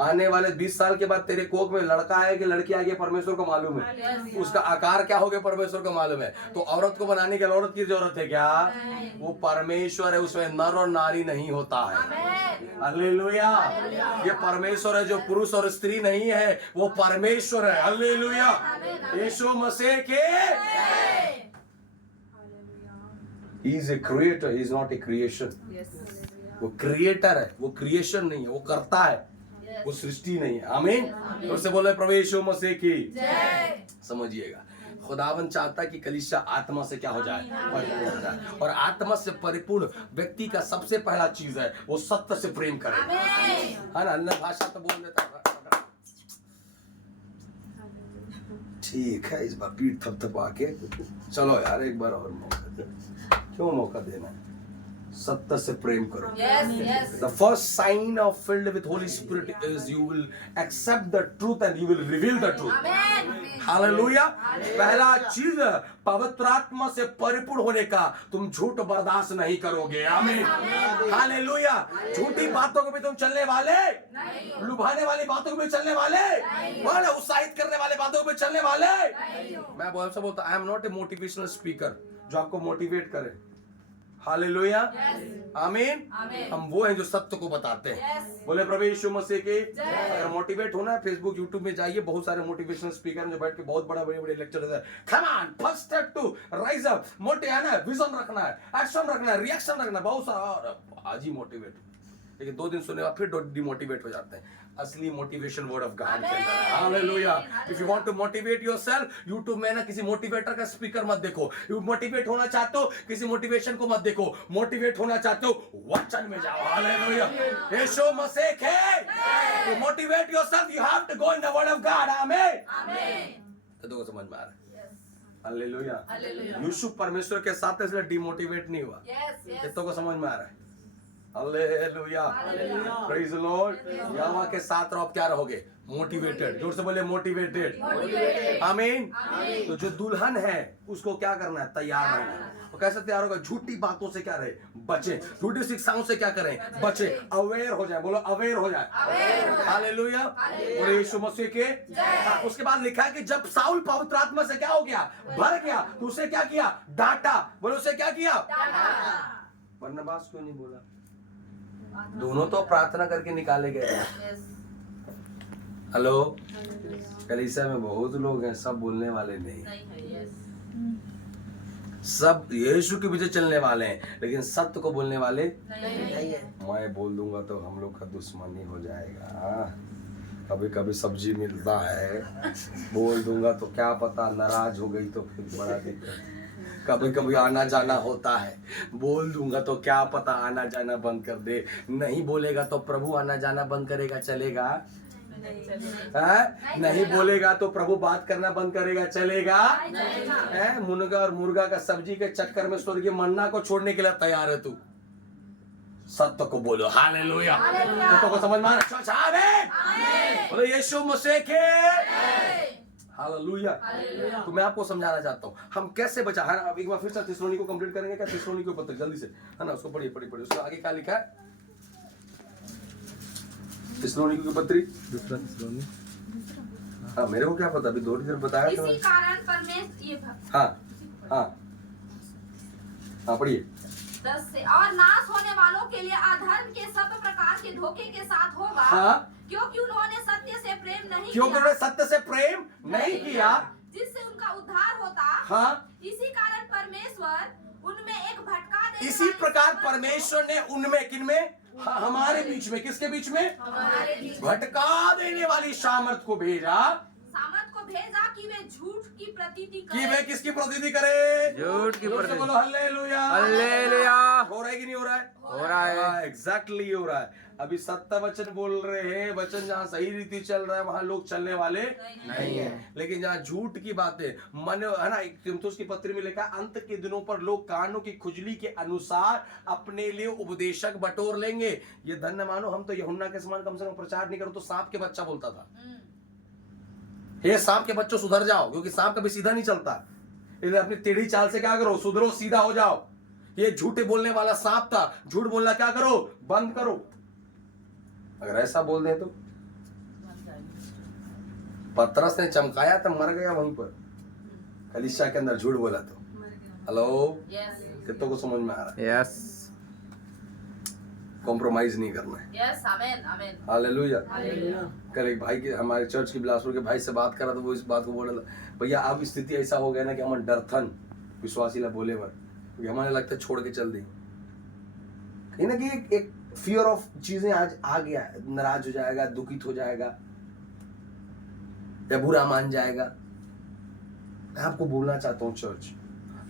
आने वाले 20 साल के बाद तेरे कोख में लड़का है कि लड़की आएगी, परमेश्वर को मालूम है। उसका आकार क्या होगा, परमेश्वर को मालूम है। तो औरत को बनाने के लिए औरत की जरूरत है क्या? वो परमेश्वर है, उसमें नर और नारी नहीं होता है। हालेलुया, ये परमेश्वर है, जो पुरुष और स्त्री नहीं है, वो परमेश्वर है। हालेलुया, यीशु मसीह के He is a creator, he is not a creation. वो क्रिएटर है, वो क्रिएशन नहीं है, वो करता है, वो सृष्टि नहीं है। आमीन। तो उससे बोले प्रभु यीशु मसीह की समझिएगा, खुदावन चाहता है कि कलीसिया आत्मा से क्या हो जाए, परिपूर्ण हो जाए। और आत्मा से परिपूर्ण व्यक्ति का सबसे पहला चीज है, वो सत्य से प्रेम करे। है ना, अन्य भाषा तो बोल देता है, ठीक है, इस बार पीठ थपथपा के चलो यार, एक बार और मौका दे। क्यों मौका देना है? सत्य से प्रेम करो। The first sign of filled with Holy Spirit is you will accept the truth and you will reveal the truth. Hallelujah. पहला चीज पवित्र आत्मा से परिपूर्ण होने का, तुम झूठ बर्दाश्त नहीं करोगे। आमीन। हालेलुया। झूठी बातों को भी तुम चलने वाले, लुभाने वाली बातों को भी चलने वाले, उत्साहित करने वाले बातों को भी चलने वाले। मैं बहुत बोलता, I am not a motivational speaker जो आपको मोटिवेट करे। हालेलुया, आमीन। हम वो हैं जो सत्य को बताते हैं। बोले प्रभु यीशु मसीह की। अगर मोटिवेट होना है, फेसबुक यूट्यूब में जाइए, बहुत सारे मोटिवेशनल स्पीकर जो बैठ के बहुत बड़े बड़े लेक्चर देते हैं। Come on, first step to rise up, मोटे है ना, विजन रखना है, एक्शन रखना है, रिएक्शन रखना है, बहुत सारा। आज ही मोटिवेट, लेकिन 2 दिन सुने बाद फिर डिमोटिवेट हो जाते हैं। असली मोटिवेशन वर्ड ऑफ गॉड के अंदर है। Hallelujah. If you want to motivate yourself, YouTube में ना किसी मोटिवेटर का स्पीकर मत देखो। यू मोटिवेट होना चाहते हो, किसी मोटिवेशन को मत देखो। मोटिवेट होना चाहते हो, वचन में जाओ। हालेलुया, यीशु मसीह के। To motivate yourself you have to go in the word of God. Amen, amen. तो समझ में आ रहा है? हालेलुया। यूसुफ परमेश्वर के साथ इसलिए डिमोटिवेट नहीं हुआ। कितनों को समझ में आ रहा है? Hallelujah, praise the Lord. Jehovah के साथ रहो, क्या रहोगे? मोटिवेटेड। जोर से बोले मोटिवेटेड। आमीन। तो जो दुल्हन है उसको क्या करना है? तैयार रहना है। तो कैसे तैयार होगा? झूठी बातों से क्या रहे? बचे। झूठी शिक्षाओं से क्या करें? बचे। अवेयर हो जाए। बोलो अवेयर हो जाए। हालेलुया, बोले यीशु मसीह के। उसके बाद लिखा है कि जब साउल पवित्र आत्मा से क्या हो गया? भर गया, तो उसे क्या किया? डांटा। बोलो उसे क्या किया? बरनबास क्यों नहीं बोला? दोनों तो प्रार्थना करके निकाले गए। हेलो, कलीसिया में बहुत लोग हैं, सब बोलने वाले नहीं। सब यीशु के पीछे चलने वाले हैं, लेकिन सत्य को बोलने वाले नहीं है। मैं बोल दूंगा तो हम लोग का दुश्मनी हो जाएगा। कभी कभी सब्जी मिलता है, बोल दूंगा तो क्या पता नाराज हो गई तो फिर बड़ा दिक्कत। कभी कभी आना जाना होता है, बोल दूंगा तो क्या पता आना जाना बंद कर दे। नहीं बोलेगा तो प्रभु आना जाना बंद करेगा, चलेगा? नहीं बोलेगा तो प्रभु बात करना बंद करेगा, चलेगा? मुर्गा और मुर्गा का सब्जी के चक्कर में स्वर्गीय मन्ना को छोड़ने के लिए तैयार है तू? सत्य को बोलो। हालेलुया, तो समझ में आ रहा है? बोलो यीशु मसीह के। हालेलुया। तो मैं आपको समझाना चाहता हूँ हम कैसे बचा है ना। अब एक बार फिर से थिस्सलुनी को कंप्लीट करेंगे क्या? थिस्सलुनी के पत्र जल्दी से, है ना, उसको पढ़िए पढ़िए। उसके आगे क्या लिखा है? थिस्सलुनी की पत्री दूसरा थिस्सलुनी। हाँ, मेरे को क्या पता, अभी थोड़ी देर बताया था। इसी कारण परमेश्वर ये हाँ हाँ हाँ, पढ़िए। 10 से, और नाश होने वालों के लिए अधर्म के सब प्रकार के धोखे के साथ होगा। हाँ, क्योंकि उन्होंने सत्य से प्रेम नहीं क्योंकि किया, उन्होंने सत्य से प्रेम नहीं किया। जिससे उनका उद्धार होता। हाँ, इसी कारण परमेश्वर उनमें एक भटका देने इसी वाली प्रकार सामर्थ को- परमेश्वर ने उनमें, किनमें? हाँ, हमारे बीच में, किसके बीच में? हमारे बीच भटका देने वाली सामर्थ को भेजा सामर्थ को भेजा कि वे झूठ की प्रतीति कि करें। वे किसकी प्रतीति करे? झूठ की जोर से प्रतीति। बोलो हालेलुया। हालेलुया। हो रहा है कि नहीं हो रहा है? हो रहा है। एग्जैक्टली हो रहा है। अभी सत्य वचन बोल रहे हैं, वचन जहाँ सही रीति चल रहा है वहां लोग चलने वाले नहीं है। लेकिन जहाँ झूठ की बातें मन, है ना, तीमुथियुस की पत्री में लिखा, अंत के दिनों पर लोग कानों की खुजली के अनुसार अपने लिए उपदेशक बटोर लेंगे। ये धन्य मानो, हम तो यूहन्ना के समान कम से कम प्रचार नहीं करो तो सांप के बच्चा बोलता था, हे सांप के बच्चों सुधर जाओ, क्योंकि सांप कभी सीधा नहीं चलता। इसलिए अपनी टेढ़ी चाल से क्या करो? सुधरो, सीधा हो जाओ। ये झूठे बोलने वाला सांप था, झूठ बोलना क्या करो? बंद करो। अगर ऐसा बोल दें तो पतरस ने चमकाया तो मर गया वहीं पर, कलीसिया के अंदर झूठ बोला तो। हेलो, कितनों को समझ में आ रहा है? यस। कॉम्प्रोमाइज नहीं करना है। यस, आमीन आमीन हालेलुया। हालेलुया। कल एक भाई के, हमारे चर्च की बिलासपुर के भाई से बात करा तो वो इस बात को बोल रहा था, भैया अब स्थिति ऐसा हो गया ना कि हम डरथन विश्वासी ला बोले मत, क्योंकि हमारे लगता है छोड़ के चल दी कहीं ना कि एक फियर ऑफ चीजें आज आ गया है। नाराज हो जाएगा, दुखित हो जाएगा या बुरा मान जाएगा। मैं आपको बोलना चाहता हूँ चर्च,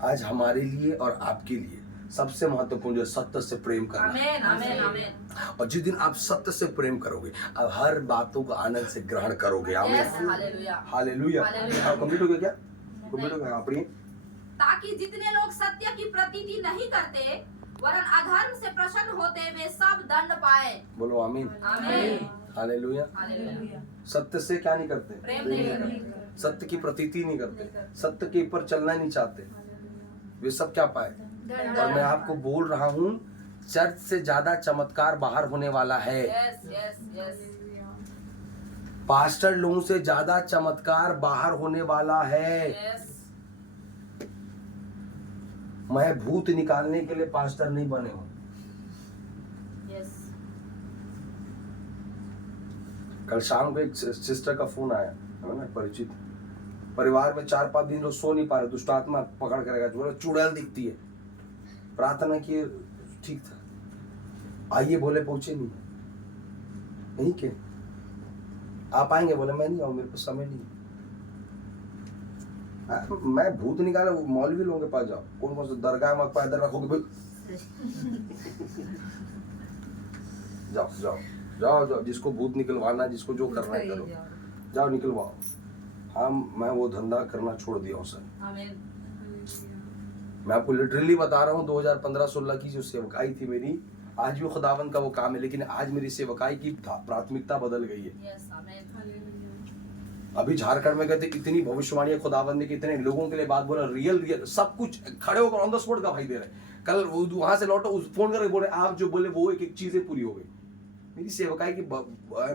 आज हमारे लिए और आपके लिए सबसे महत्वपूर्ण जो सत्य से प्रेम करना। आमीन आमीन आमीन। और जिस दिन आप सत्य से प्रेम करोगे, अब हर बातों को आनंद से ग्रहण करोगे। आमीन। Yes, hallelujah. Hallelujah. Hallelujah. Complete हो गया क्या? कंप्लीट हो गया। पढ़िए। ताकि जितने लोग सत्य की प्रतीति नहीं करते वरन अधर्म से प्रसन्न होते वे सब दंड पाए। बोलो आमीन। आमीन हालेलुया। हालेलुया। सत्य से क्या नहीं करते? प्रेम नहीं करते। सत्य की प्रतीति नहीं करते, सत्य के ऊपर चलना नहीं चाहते, वे सब क्या पाए? और मैं आपको बोल रहा हूँ, चर्च से ज्यादा चमत्कार बाहर होने वाला है। Yes yes yes. पास्टर लोगों से ज्यादा चमत्कार बाहर होने वाला है। यस। मैं भूत निकालने के लिए पास्टर नहीं बने हूं। यस। कल शाम को एक सिस्टर का फोन आया, है ना, परिचित, परिवार में 4-5 दिन लोग सो नहीं पा रहे, दुष्ट आत्मा पकड़ करेगा, बोला चुड़ैल दिखती है। प्रार्थना किए, ठीक था। आइए बोले, पहुंचे नहीं के आप आएंगे? बोले मैं नहीं आऊं, मेरे को समय नहीं। मैं भूत निकाले, मौलवी लोगों के पास जाओ, कौन से दरगाह में पैदल रखोगे भाई? जाओ जाओ जाओ जाओ, जिसको भूत निकलवाना, जिसको जो करना है करो, जाओ निकलवाओ। मैं वो धंधा करना छोड़ दिया हूँ सर। आमीन। मैं आपको लिटरली बता रहा हूँ, 2015-16 की जो सेवकाई थी मेरी, आज भी खुदावंद का वो काम है, लेकिन आज मेरी सेवकाई की प्राथमिकता बदल गई है। यस, आमीन। अभी झारखंड में गए थे, इतनी भविष्यवाणी खुदावंद ने, कितने लोगों के लिए बात बोला, रियल सब कुछ खड़े होकर ऑन द स्पॉट गवाही दे रहे। कल वहां से लौटो, फोन करके बोले आप जो बोले वो एक चीजें पूरी हो गई। मेरी सेवकाई की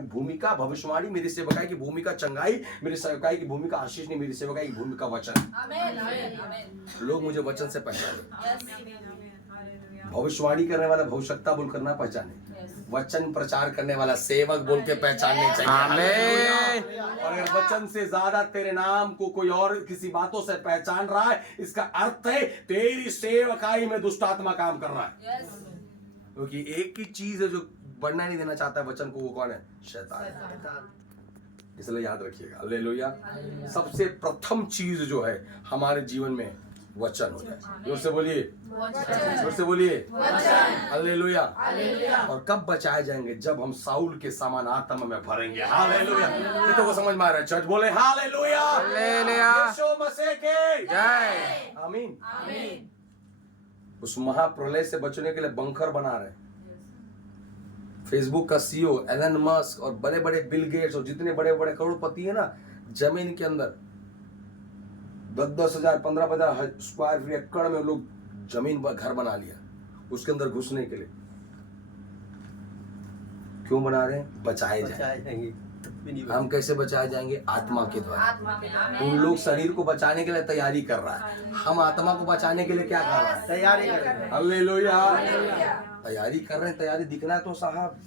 भूमिका भविष्यवाणी, मेरी सेवकाई की भूमिका चंगाई, मेरी सेवकाई की भूमिका आशीष नहीं, मेरी सेवकाई की भूमिका वचन। आमीन आमीन आमीन। लोग मुझे वचन से पहचाने। यस। भविष्यवाणी करने वाला भविष्यता बोल करना पहचाने, यस। वचन प्रचार करने वाला सेवक बोल के पहचानने चाहिए। आमीन। और अगर वचन से ज्यादा तेरे नाम को कोई और किसी बातों से पहचान रहा है, इसका अर्थ है तेरी सेवकाई में दुष्ट आत्मा काम कर रहा है। यस। क्योंकि एक ही चीज है जो बढ़ना नहीं देना चाहता है वचन को, वो कौन है? शैतान। इसलिए याद रखिएगा। हालेलुया। सबसे प्रथम चीज जो है हमारे जीवन में वचन हो जाए। जोर से बोलिए, जोर से बोलिए हालेलुया। और कब बचाए जाएंगे? जब हम साउल के समान आत्मा में भरेंगे। हालेलुया। ये तो वो समझ में आ रहा है चर्च? बोले हालेलुया। हालेलुया। यीशु मसीह के जय। आमीन। आमीन। उस महाप्रलय से बचने के लिए बंकर बना रहे। फेसबुक का सीईओ एलन मस्क और बड़े बड़े बिल गेट्स और जितने बड़े बड़े करोड़पति है ना, जमीन के अंदर 10-10 हजार 15-15 स्क्वायर फीट एकड़ में लोग जमीन पर घर बना लिया उसके अंदर घुसने के लिए। क्यों बना रहे हैं? बचाए जाए। हम कैसे बचाए जाएंगे? आत्मा के द्वारा। उन लोग शरीर को बचाने के लिए तैयारी कर रहा है, हम आत्मा को बचाने के लिए क्या कर रहे हैं? तैयारी कर रहे हैं। हालेलुया। तैयारी कर रहे हैं। तैयारी दिखना है तो साहब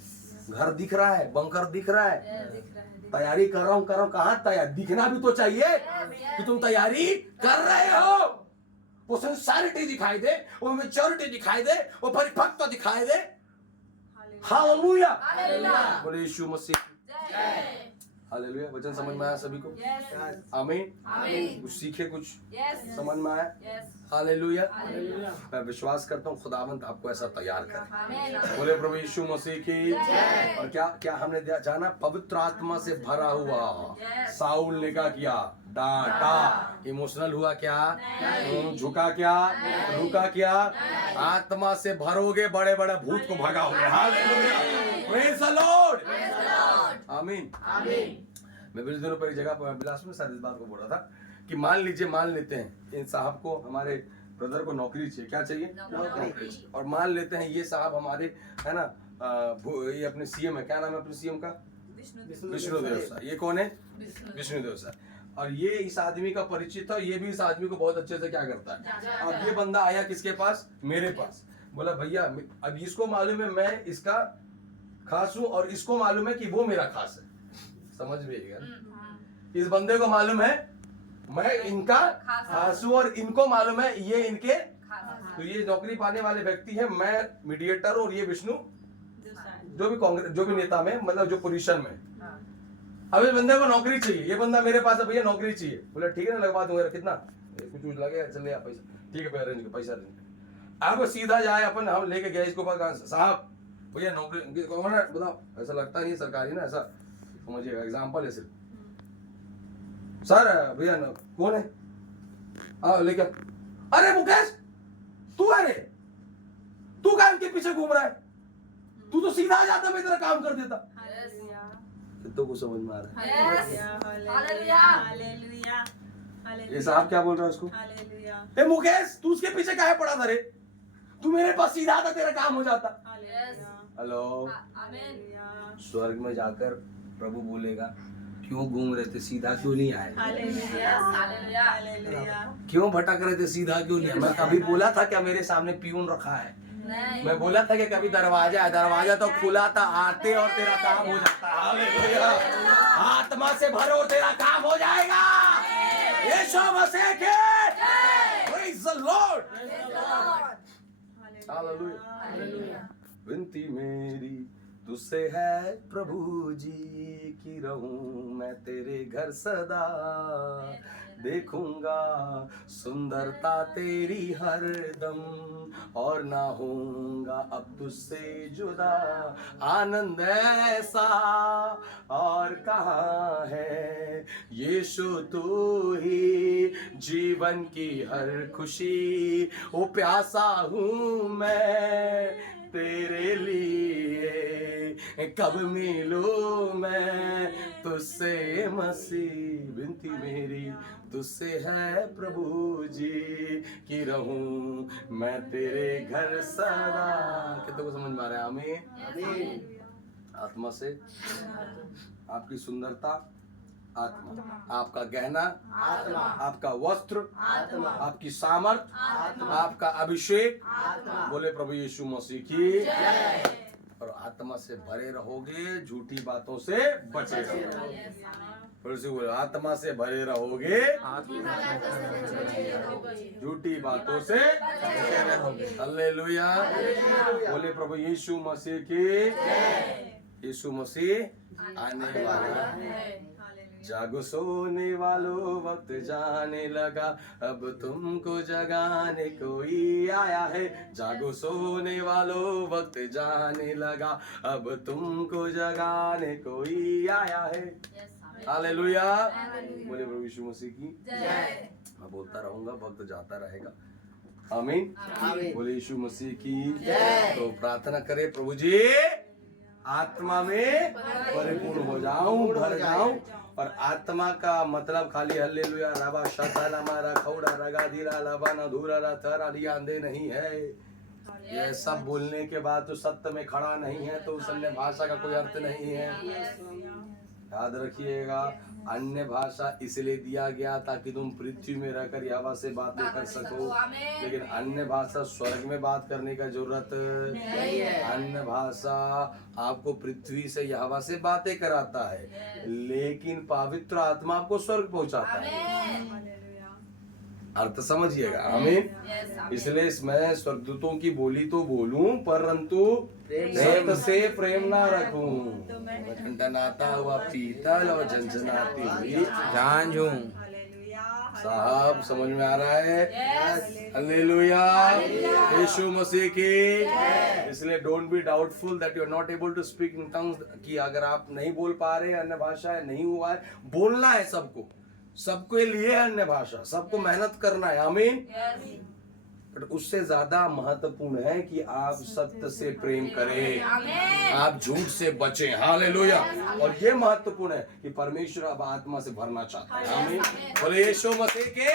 घर दिख रहा है, बंकर दिख रहा है, तैयारी कर रहा हूँ कहाँ तैयार? दिखना भी तो चाहिए कि तुम तैयारी कर रहे हो। वो सिंसियरिटी दिखाई दे, वो मैच्योरिटी दिखाई दे, वो परिपक्वता दिखाई दे। हालेलुया। बोले यीशु मसीह। हालेलुया। वचन समझ में आया सभी को? आमीन। कुछ सीखे, कुछ समझ में आया? हालेलुया। मैं विश्वास करता हूँ खुदावंत आपको ऐसा तैयार करे। बोले प्रभु यीशु मसीह की। और क्या क्या हमने जाना? पवित्र आत्मा से भरा हुआ साउल ने क्या किया? डांटा। इमोशनल हुआ क्या? झुका क्या? रुका क्या? आत्मा से भरोगे बड़े बड़े भूत को भगाओगे। हालेलुया। Praise the Lord. आमीन। मैं कुछ दिनों पर एक जगह पर बिलासपुर में शायद इस बात को बोल रहा था कि मान लेते हैं इन साहब को, हमारे ब्रदर को नौकरी चाहिए। क्या चाहिए? नौकरी। और मान लेते हैं ये साहब हमारे है ना ये अपने सीएम है। क्या नाम है अपने सीएम का? विष्णुदेव सर। ये कौन है? विष्णुदेव सर। और ये इस आदमी का परिचित है, ये भी इस आदमी को बहुत अच्छे से क्या करता है। अब ये बंदा आया किसके पास? मेरे पास। बोला भैया अब इसको मालूम है मैं इसका खास हूं और इसको मालूम है कि वो मेरा खास है। समझ में आएगा? इस बंदे को मालूम है मैं इनका खास हूं और इनको मालूम है ये इनके। तो ये नौकरी पाने वाले व्यक्ति है, मैं मीडिएटर और ये विष्णु जो भी कांग्रेस जो भी नेता में मतलब जो पोजीशन में। अब इस बंदे को नौकरी चाहिए। ये बंदा मेरे पास है, भैया नौकरी चाहिए। बोला ठीक है ना, लगवा दूंगा। कितना? कुछ लगेगा? चल ले पैसा। ठीक है अरेंज कर, पैसा अरेंज। अब सीधा जाए अपन, हम लेके गए इसको पास। साहब भैया नौकरी कौन है बताओ? ऐसा लगता नहीं सरकारी ना, ऐसा समझिएगा। एग्जाम्पल है सिर्फ। सर भैया कौन है? आओ लेके। अरे मुकेश तू है रे, तू क्या इनके पीछे घूम रहा है? तू तो सीधा आ जाता, मैं तेरा काम कर देता। कितनों को समझ में आ रहा है? ये साहब क्या बोल रहा है उसको? ए मुकेश तू उसके पीछे काहे पड़ा था रे? तू मेरे पास सीधा आता, तेरा काम हो जाता। हेलो। स्वर्ग में जाकर प्रभु बोलेगा क्यों घूम रहे थे, सीधा क्यों नहीं आए? क्यों भटक रहे थे, सीधा क्यों नहीं आए? मैं कभी बोला था क्या मेरे सामने पियून रखा है? मैं बोला था कि कभी दरवाजा तो खुला था, आते और तेरा काम हो जाता। हालेलुया। आत्मा से भरो, तेरा काम हो जाएगा। यीशु मसीह के प्रेज द लॉर्ड। हालेलुया। विनती मेरी तुझसे है प्रभु जी कि रहूं मैं तेरे घर सदा, देखूंगा सुंदरता तेरी हर दम और ना होऊंगा अब तुझसे जुदा। आनंद ऐसा और कहाँ है, यीशु तू ही जीवन की हर खुशी। ओ प्यासा हूँ मैं तेरे लिए, कब मिलूं मैं तुझसे मसीह। विनती मेरी तुझसे है प्रभु जी कि रहूं मैं तेरे घर सदा। कितने को समझ में आ रहा है? आमीन। आत्मा से आपकी सुंदरता, आत्मा आपका गहना, आत्मा आपका वस्त्र, आत्मा आपकी सामर्थ, आत्मा आपका अभिषेक। बोले प्रभु यीशु मसीह की। और आत्मा से भरे रहोगे, झूठी बातों से बचे रहोगे। फिर से बोले आत्मा से भरे रहोगे, झूठी बातों से बचे रहोगे। हालेलुया। बोले प्रभु यीशु मसीह की। यीशु मसीह आने वाला है। जागो सोने वालों वक्त जाने लगा, अब तुमको जगाने कोई आया है। जागो सोने वालों वक्त जाने लगा, अब तुमको जगाने कोई आया है। हालेलुया। बोले प्रभु यीशु मसीह की। मैं बोलता रहूंगा, वक्त जाता रहेगा। आमीन। बोले यीशु मसीह की। तो प्रार्थना करें, प्रभु जी आत्मा में परिपूर्ण हो जाऊं, भर जाऊं और आत्मा का मतलब खाली हल्लेलुया रबा शताना मारा खौड़ा रगा धीरा लबा न धूरा रा थरा रियांदे नहीं है। यह सब बोलने के बाद तो सत्य में खड़ा नहीं है तो उस अन्य भाषा का कोई अर्थ नहीं है। याद रखिएगा, अन्य भाषा इसलिए दिया गया ताकि तुम पृथ्वी में रहकर यहोवा से बातें कर सको, लेकिन अन्य भाषा स्वर्ग में बात करने का जरूरत नहीं है। अन्य भाषा आपको पृथ्वी से यहोवा से बातें कराता है, लेकिन पवित्र आत्मा आपको स्वर्ग पहुंचाता है। अर्थ समझिएगा, आमीन। इसलिए मैं स्वर्गदूतों की बोली तो बोलूं परंतु सत्य से प्रेम ना रखूं। ठंडनाता हुआ पीतल और झंझनाती हुई झांझू। साहब समझ में आ रहा है? हालेलुया, यीशु मसीह की। इसलिए don't be doubtful that you are not able to speak in tongues, कि अगर आप नहीं बोल पा रहे अन्य भाषा नहीं हुआ है, बोलना है सबको, सबके लिए अन्य भाषा, सबको मेहनत करना है, आमीन। बट उससे ज्यादा महत्वपूर्ण है कि आप सत्य से प्रेम करें, आप झूठ से बचें, हालेलुया। और ये महत्वपूर्ण है कि परमेश्वर अब आत्मा से भरना चाहता है, आमीन। बोले यीशु मसीह के।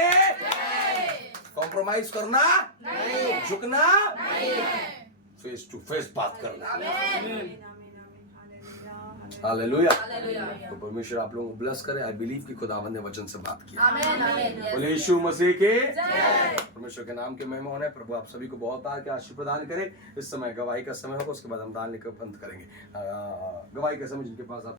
कॉम्प्रोमाइज करना नहीं, झुकना नहीं, फेस टू फेस बात करना, हालेलुया। तो परमेश्वर आप लोगों को ब्लेस करे। आई बिलीव कि खुदावंद ने वचन से बात किया। बोले यीशु मसीह के। परमेश्वर के नाम के महिमा होने। प्रभु आप सभी को बहुत के आशीष प्रदान करे। इस समय गवाही का समय होगा, उसके बाद हम दान लेकर बंद करेंगे। गवाही का समय जिनके पास आप